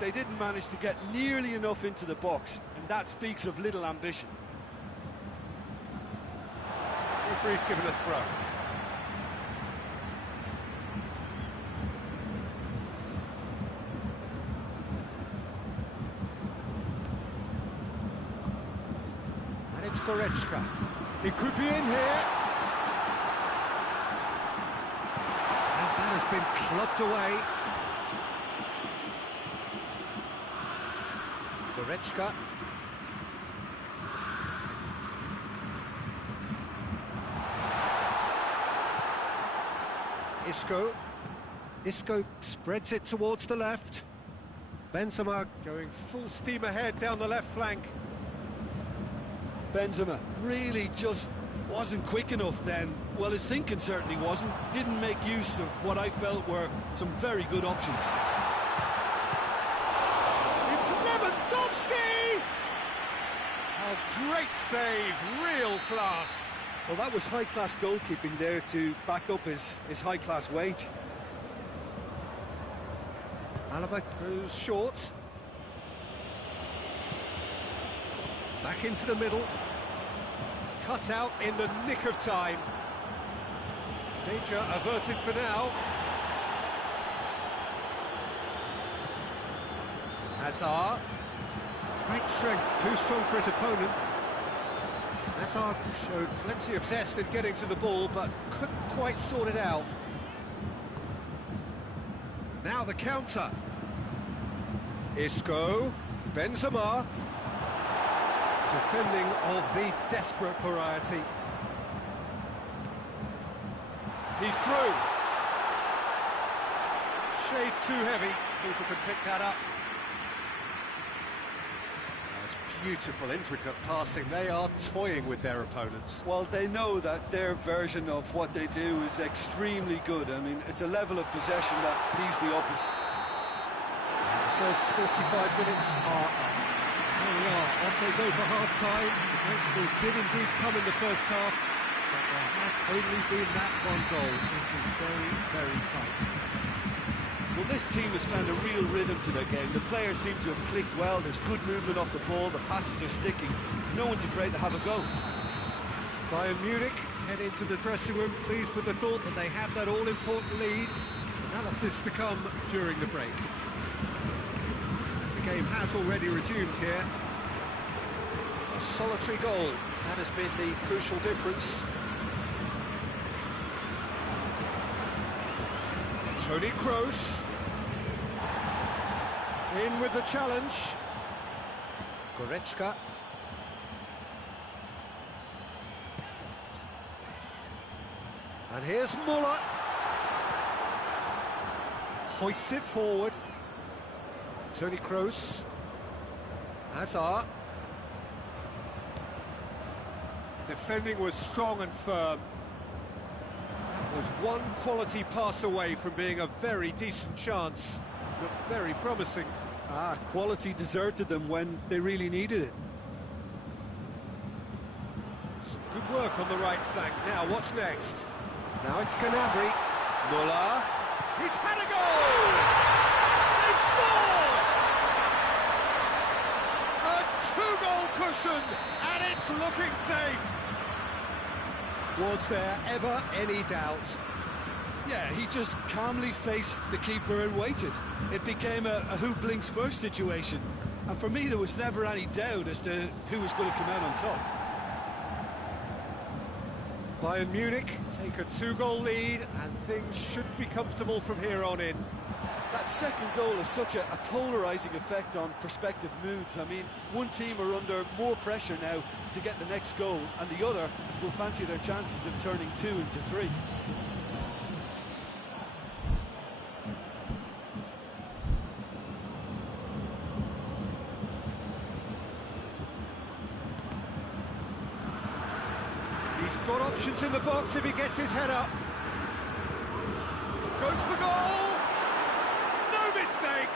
They didn't manage to get nearly enough into the box, and that speaks of little ambition. Referee's given a throw. And It's Goretzka. He could be in here. And that has been clubbed away. Goretzka. Isco spreads it towards the left. Benzema going full steam ahead down the left flank. Benzema really just wasn't quick enough then. Well, his thinking certainly wasn't. Didn't make use of what I felt were some very good options. It's Lewandowski! A great save, real class. Well, that was high-class goalkeeping there to back up his high-class wage. Alaba goes short. Back into the middle. Cut out in the nick of time. Danger averted for now. Hazard. Great strength, too strong for his opponent. Hazard showed plenty of zest in getting to the ball, but couldn't quite sort it out. Now the counter. Isco, Benzema. Defending of the desperate variety. He's through. Shade too heavy. People can pick that up. Beautiful, intricate passing. They are toying with their opponents. Well, they know that their version of what they do is extremely good. I mean, it's a level of possession that leaves the opposite. The first 45 minutes are up. There we are, off they go for half-time. They did indeed come in the first half, but there has only been that one goal, which is very, very tight. Well, this team has found a real rhythm to their game. The players seem to have clicked well. There's good movement off the ball. The passes are sticking. No one's afraid to have a go. Bayern Munich head into the dressing room, pleased with the thought that they have that all-important lead. Analysis to come during the break. And the game has already resumed here. A solitary goal. That has been the crucial difference. Toni Kroos. In with the challenge. Goretzka. And here's Muller. Hoists it forward. Toni Kroos. Hazard. Defending was strong and firm. That was one quality pass away from being a very decent chance. Looked very promising. Quality deserted them when they really needed it. Some good work on the right flank. Now, what's next? Now it's Gnabry. Muller. He's had a goal! They've scored! A two-goal cushion, and it's looking safe. Was there ever any doubt? Yeah, he just calmly faced the keeper and waited. It became a who blinks first situation. And for me, there was never any doubt as to who was going to come out on top. Bayern Munich take a two-goal lead, and things should be comfortable from here on in. That second goal has such a polarising effect on prospective moods. I mean, one team are under more pressure now to get the next goal, and the other will fancy their chances of turning 2 into 3. He's got options in the box if he gets his head up. Goes for goal! No mistake!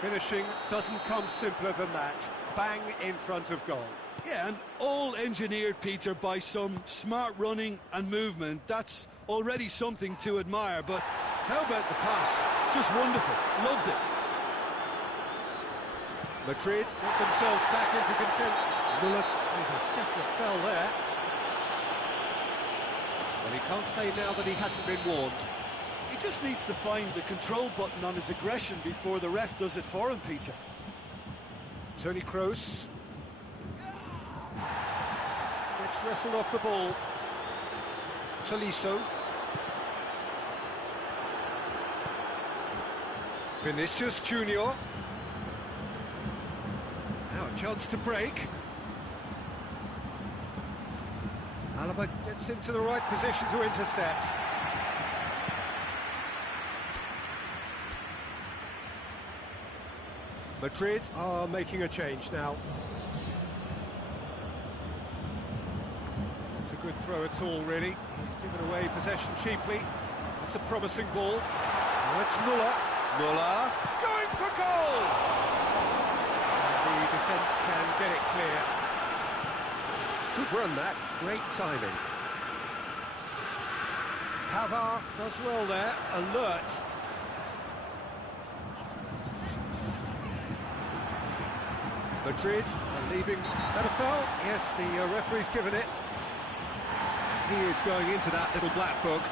Finishing doesn't come simpler than that. Bang in front of goal. Yeah, and all engineered, Peter, by some smart running and movement. That's already something to admire, but how about the pass? Just wonderful. Loved it. Madrid get themselves back into contention. Muller with a definite fell there. Well, he can't say now that he hasn't been warned. He just needs to find the control button on his aggression before the ref does it for him, Peter. Toni Kroos. It's wrestled off the ball. Tolisso. Vinicius Junior. Now a chance to break. Alaba gets into the right position to intercept. Madrid are making a change now. Not a good throw at all, really. He's given away possession cheaply. That's a promising ball. Now it's Muller. Muller going for goal! And the defence can get it clear. It's a good run, that. Great timing. Pavard does well there. Alert. Madrid are leaving that a foul. Yes, the referee's given it. He is going into that little black book.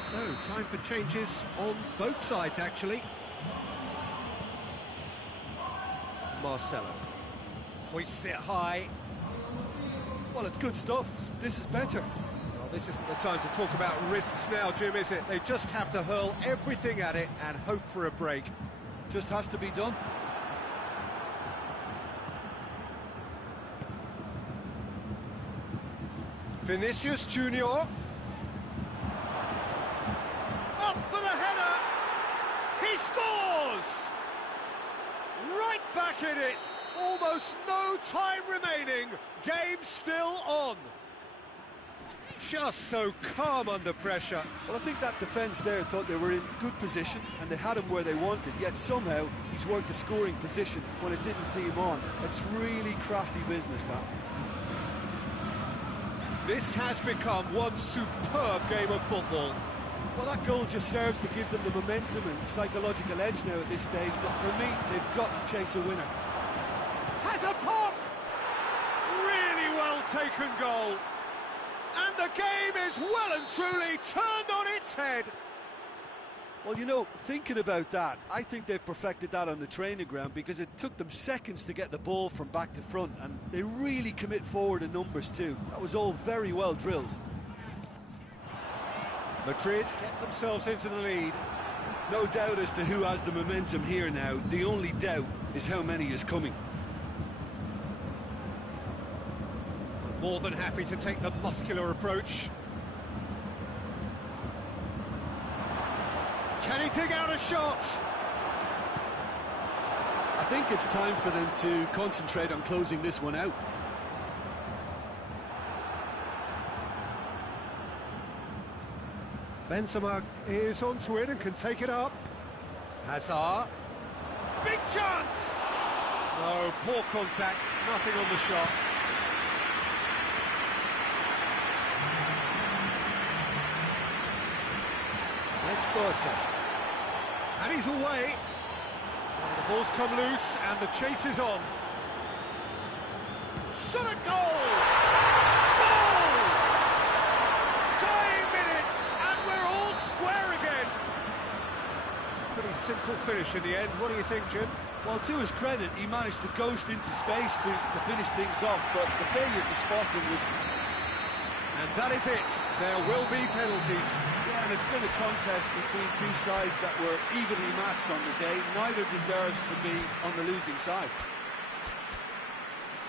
So, time for changes on both sides, actually. Marcelo hoists it high. Well, it's good stuff. This is better. Well, this isn't the time to talk about risks now, Jim, is it? They just have to hurl everything at it and hope for a break. Just has to be done. Vinicius Junior. Up for the header! He scores! Right back in it! Almost no time remaining. Game still on. Just so calm under pressure. Well, I think that defence there thought they were in good position and they had him where they wanted, yet somehow he's worked the scoring position when it didn't see him on. It's really crafty business, that. This has become one superb game of football. Well, that goal just serves to give them the momentum and psychological edge now at this stage, but for me, they've got to chase a winner. Has a pop! Really well taken goal. And the game is well and truly turned on its head. Well, you know, thinking about that, I think they've perfected that on the training ground because it took them seconds to get the ball from back to front, and they really commit forward in numbers too. That was all very well drilled. Madrid get themselves into the lead. No doubt as to who has the momentum here now. The only doubt is how many is coming. More than happy to take the muscular approach. Can he dig out a shot? I think it's time for them to concentrate on closing this one out. Benzema is onto it and can take it up. Hazard. Big chance! No, poor contact, nothing on the shot. It's Berta. And he's away. And the ball's come loose and the chase is on. Shot at goal! Goal! Time minutes and we're all square again. Pretty simple finish in the end. What do you think, Jim? Well, to his credit, he managed to ghost into space to finish things off, but the failure to spot him was... And that is it. There will be penalties. Yeah, and it's been a contest between two sides that were evenly matched on the day. Neither deserves to be on the losing side.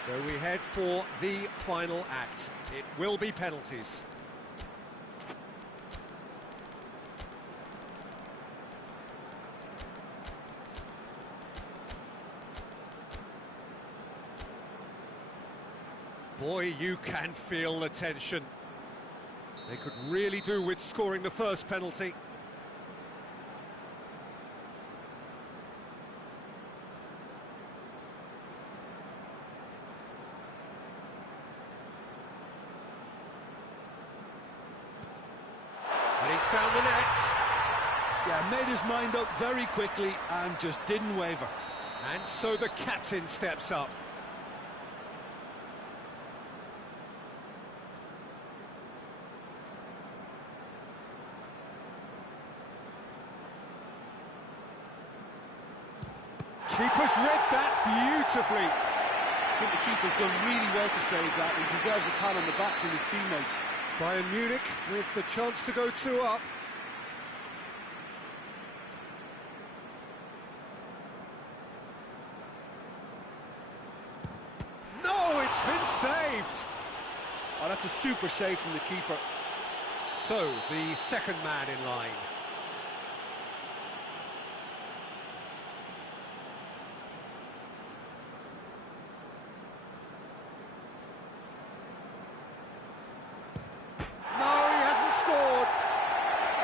So we head for the final act. It will be penalties. Boy, you can feel the tension. They could really do with scoring the first penalty. And he's found the net. Yeah, made his mind up very quickly and just didn't waver. And so the captain steps up. Keeper's read that beautifully. I think the keeper's done really well to save that. He deserves a pat on the back from his teammates. Bayern Munich with the chance to go 2 up. No, it's been saved. Oh, that's a super save from the keeper. So, the second man in line.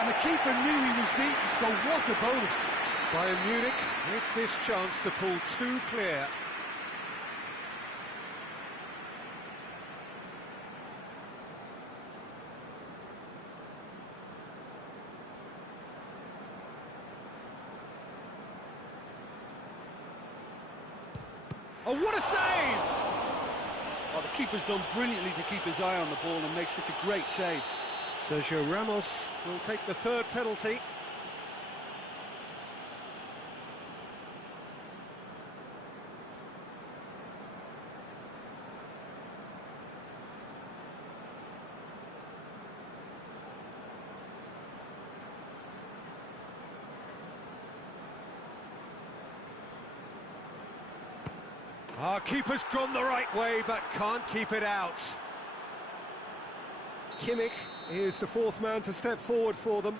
The keeper knew he was beaten, so what a bonus. Bayern Munich with this chance to pull 2 clear. Oh, what a save! Oh, the keeper's done brilliantly to keep his eye on the ball and make such a great save. Sergio Ramos will take the 3rd penalty. Our keeper's gone the right way, but can't keep it out. Kimmich is the 4th man to step forward for them.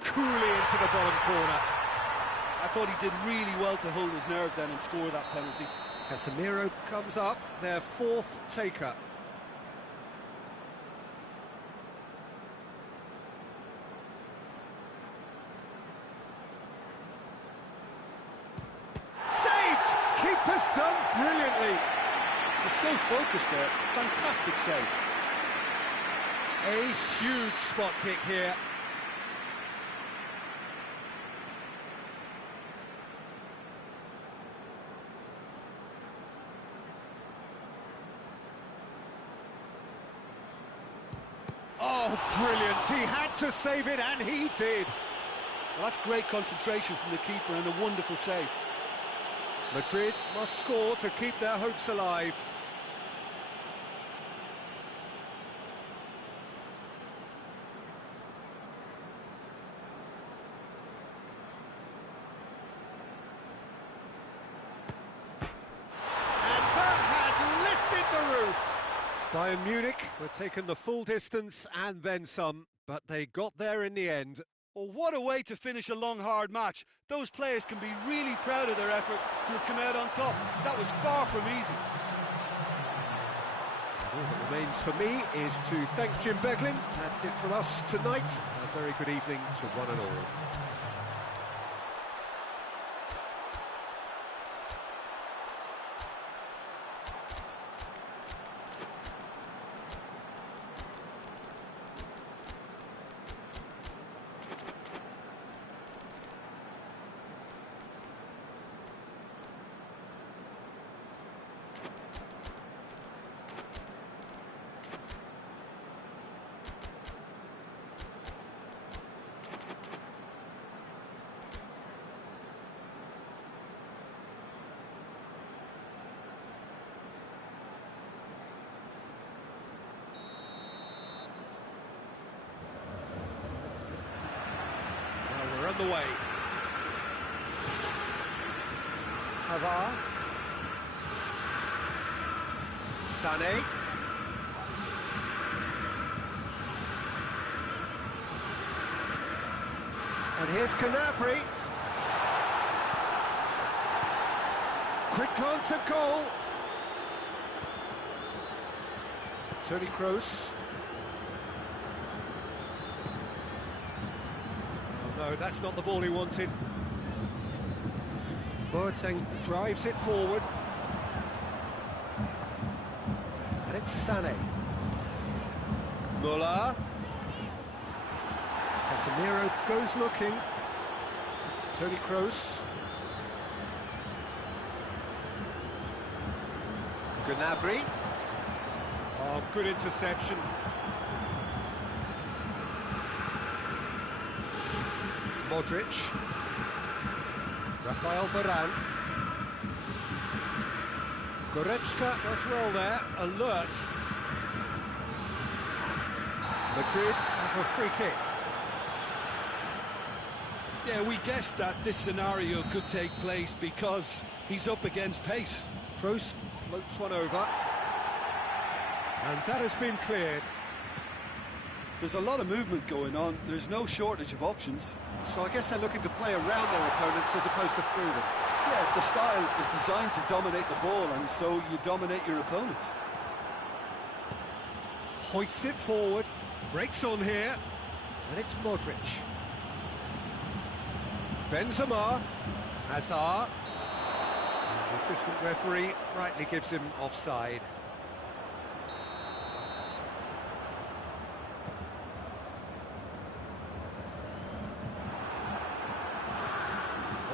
Coolly into the bottom corner. I thought he did really well to hold his nerve then and score that penalty. Casemiro comes up, their 4th taker. Keeper's done brilliantly. He's so focused there. Fantastic save. A huge spot kick here. Oh, brilliant. He had to save it, and he did. Well, that's great concentration from the keeper and a wonderful save. Madrid must score to keep their hopes alive. And that has lifted the roof. Bayern Munich were taken the full distance and then some, but they got there in the end. Well, what a way to finish a long, hard match. Those players can be really proud of their effort to have come out on top. That was far from easy. All that remains for me is to thank Jim Beglin. That's it from us tonight. A very good evening to one and all. down the way. Pavard. Sané. And here's Gnabry. Quick glance at goal. Toni Kroos. Oh no, that's not the ball he wanted. Boateng drives it forward. And it's Sané. Müller. Casemiro goes looking. Toni Kroos. Gnabry. Oh, good interception. Modric. Rafael Varane. Goretzka does well there, alert. Madrid have a free kick. Yeah, we guessed that this scenario could take place because he's up against pace. Kroos floats one over. And that has been cleared. There's a lot of movement going on. There's no shortage of options. So I guess they're looking to play around their opponents as opposed to through them. Yeah, the style is designed to dominate the ball, and so you dominate your opponents. Hoists it forward, breaks on here, and it's Modric. Benzema, Hazard. The assistant referee rightly gives him offside.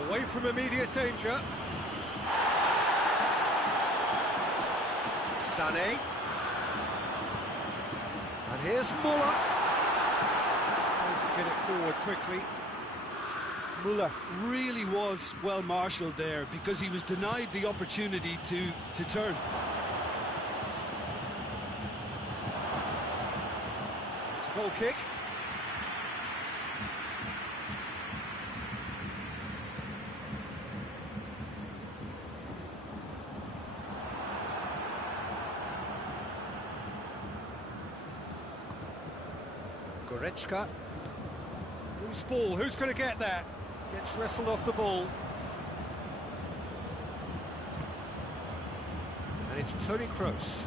Away from immediate danger. Sané. And here's Müller. Tries to get it forward quickly. Müller really was well marshalled there because he was denied the opportunity to turn. It's a goal kick. Goretzka. Loose ball, who's going to get there? Gets wrestled off the ball. And it's Toni Kroos.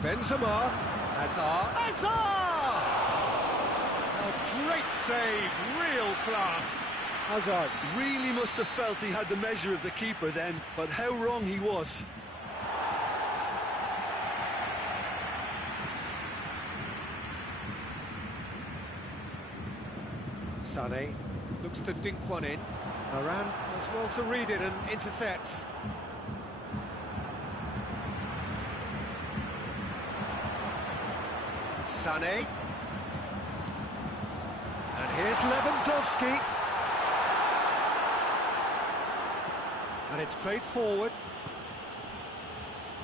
Benzema. Hazard. Hazard! A great save, real class. Hazard really must have felt he had the measure of the keeper then, but how wrong he was. Sané looks to dink one in. Varane does well to read it and intercepts. Sané. And here's Lewandowski. And it's played forward.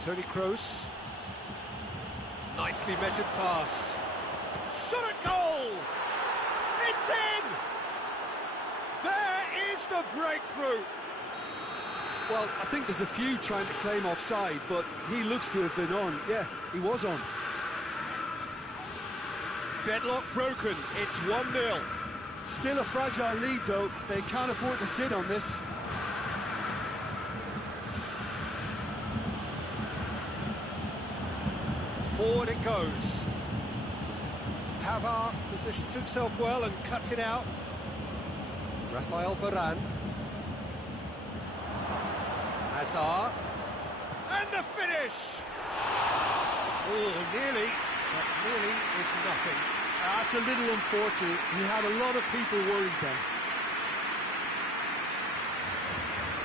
Toni Kroos. Nicely measured pass. Shot at goal! It's in! There is the breakthrough! Well, I think there's a few trying to claim offside, but he looks to have been on. Yeah, he was on. Deadlock broken, it's 1-0. Still a fragile lead, though. They can't afford to sit on this. Forward it goes. Pavard positions himself well and cuts it out. Rafael Varane. Hazard. And the finish! Oh, nearly, but nearly is nothing. That's a little unfortunate. He had a lot of people worried then.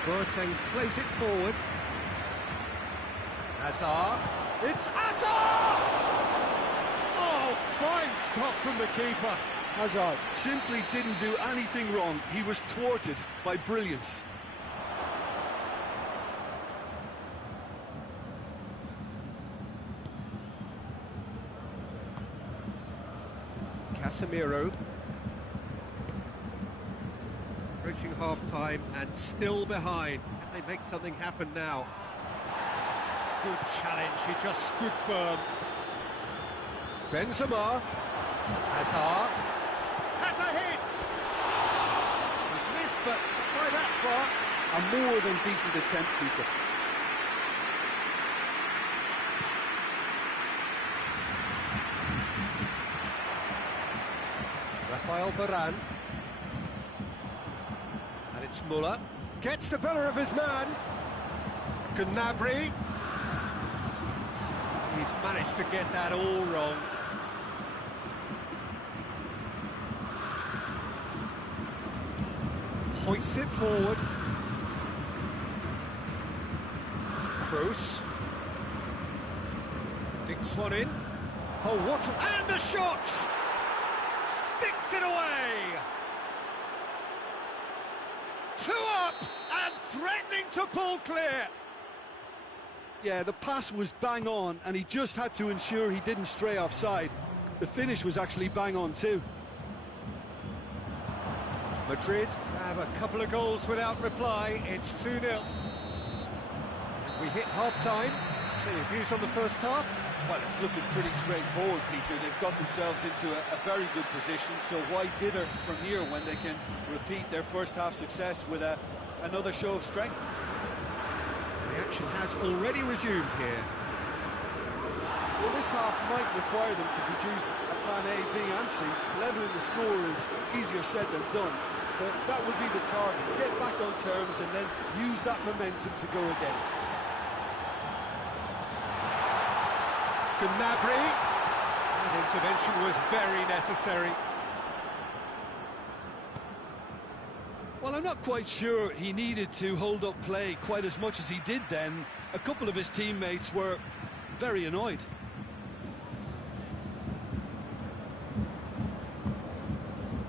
Boateng plays it forward. Hazard. It's Hazard! Oh, fine stop from the keeper. Hazard simply didn't do anything wrong. He was thwarted by brilliance. Casemiro. approaching half-time and still behind. Can they make something happen now? Good challenge, he just stood firm. Benzema. Hazard. Has a hit! He's missed, but not by that far. A more than decent attempt, Peter. Rafael Varane. And it's Muller. Gets the better of his man. Gnabry. He's managed to get that all wrong. Hoists it forward. Kroos. Dinks one in. Oh, what? And a shot! Sticks it away! 2 up and threatening to pull clear. Yeah, the pass was bang on, and he just had to ensure he didn't stray offside. The finish was actually bang on too. Madrid have a couple of goals without reply. It's 2-0. We hit half-time. So your views on the first half? Well, it's looking pretty straightforward, Peter. They've got themselves into a very good position, so why dither from here when they can repeat their first half success with another show of strength? The action has already resumed here. Well, this half might require them to produce a plan A, B and C. Leveling the score is easier said than done, but that would be the target. Get back on terms and then use that momentum to go again. Gnabry. That intervention was very necessary. Well, I'm not quite sure he needed to hold up play quite as much as he did then. A couple of his teammates were very annoyed.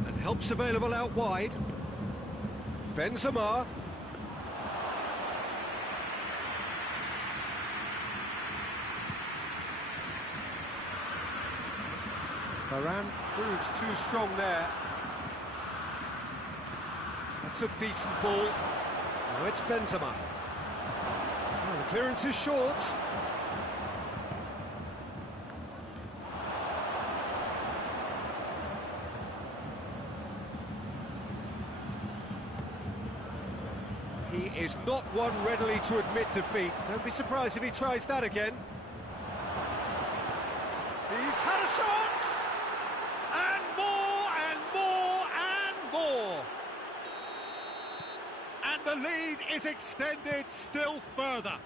And help's available out wide. Benzema. Varane proves too strong there. That's a decent ball. Now it's Benzema. Well, the clearance is short. He is not one readily to admit defeat. Don't be surprised if he tries that again. He's had a shot! And more, and more, and more! And the lead is extended still further.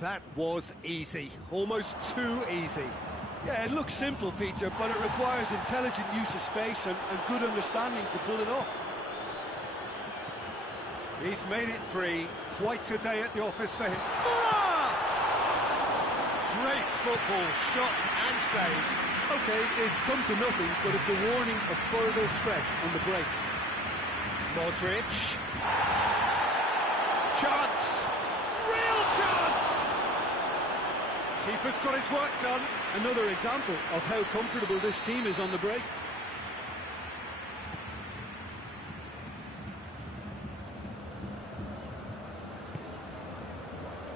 That was easy, almost too easy. Yeah, it looks simple, Peter, but it requires intelligent use of space and good understanding to pull it off. He's made it 3. Quite a day at the office for him. Great football, shot and save. Okay, it's come to nothing, but it's a warning of further threat on the break. Modric. Chance! Real chance! Keeper's got his work done. Another example of how comfortable this team is on the break.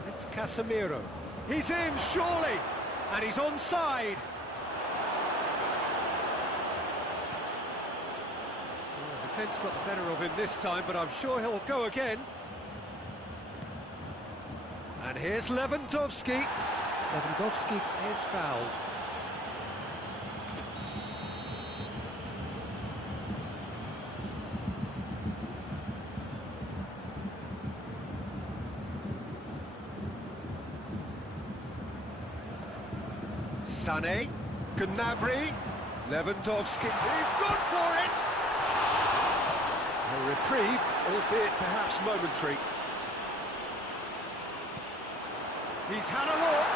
It's Casemiro. He's in, surely! And he's onside. Well, the defence got the better of him this time, but I'm sure he'll go again. And here's Lewandowski. Lewandowski is fouled. Sané, Gnabry, Lewandowski, he's gone for it! A reprieve, albeit perhaps momentary. He's had a look.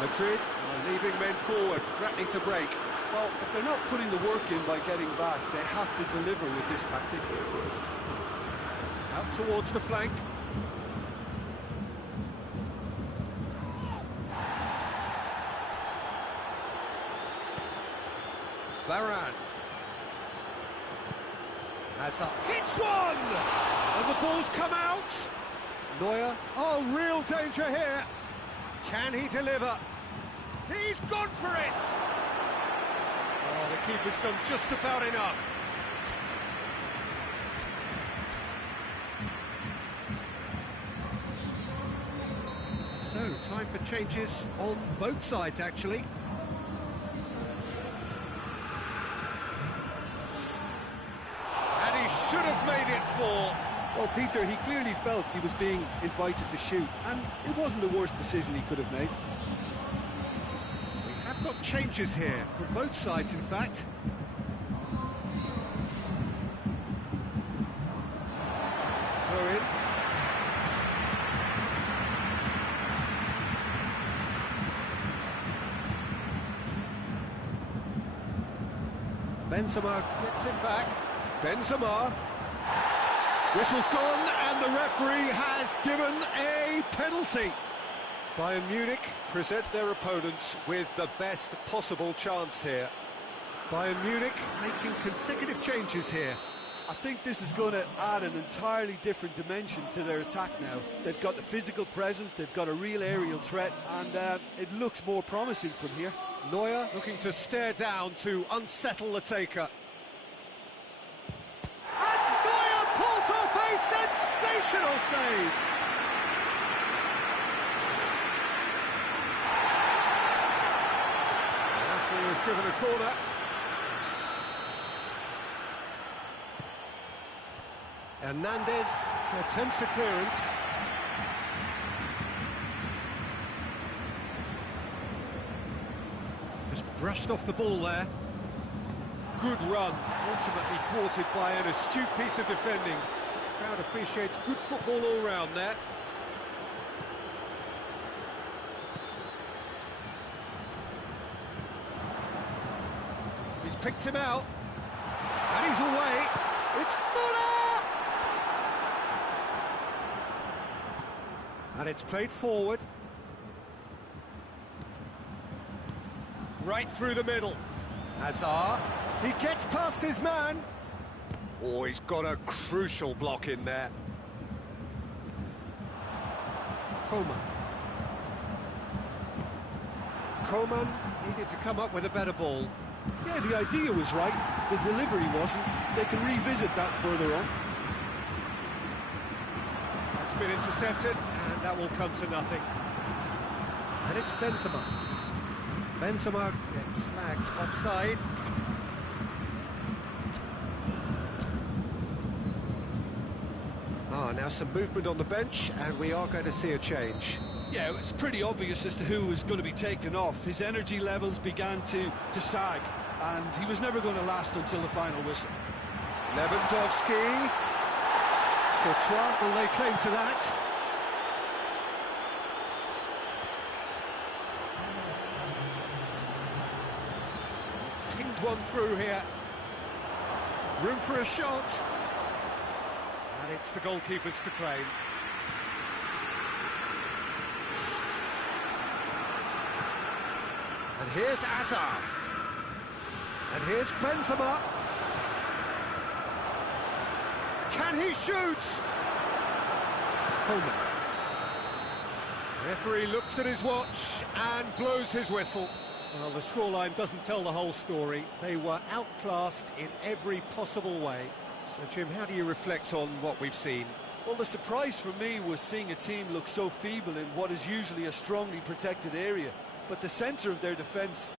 Madrid are leaving men forward, threatening to break. Well, if they're not putting the work in by getting back, they have to deliver with this tactic. Out towards the flank. the ball's come out. Neuer. Oh, real danger here. Can he deliver? He's gone for it. Oh, the keeper's done just about enough. So, time for changes on both sides, actually. And he should have made it 4. Well, Peter, he clearly felt he was being invited to shoot, and it wasn't the worst decision he could have made. We have got changes here, from both sides, in fact. Throw in. Benzema gets him back. Benzema. Whistle's gone, and the referee has given a penalty. Bayern Munich present their opponents with the best possible chance here. Bayern Munich making consecutive changes here. I think this is going to add an entirely different dimension to their attack now. They've got the physical presence, they've got a real aerial threat, and it looks more promising from here. Neuer looking to stare down to unsettle the taker. And Neuer pulls off a sensational save. The referee was given a corner. Hernandez attempts a clearance. Just brushed off the ball there. Good run, ultimately thwarted by an astute piece of defending. Crowd appreciates good football all round there. He's picked him out. And he's away. It's Muller! And it's played forward. Right through the middle. Hazard. He gets past his man. Oh, he's got a crucial block in there. Coman. Coman needed to come up with a better ball. Yeah, the idea was right, the delivery wasn't. They can revisit that further on. That's been intercepted, and that will come to nothing. And it's Benzema. Benzema gets flagged offside. Now some movement on the bench, and we are going to see a change. Yeah, it's pretty obvious as to who was going to be taken off. His energy levels began to sag, and he was never going to last until the final whistle. Lewandowski. Courtois will lay claim to that. He's pinged one through here. Room for a shot. And it's the goalkeepers to claim. And here's Hazard. And here's Benzema. Can he shoot? Coman. Referee looks at his watch and blows his whistle. Well, the scoreline doesn't tell the whole story. They were outclassed in every possible way. So, Jim, how do you reflect on what we've seen? Well, the surprise for me was seeing a team look so feeble in what is usually a strongly protected area. But the centre of their defence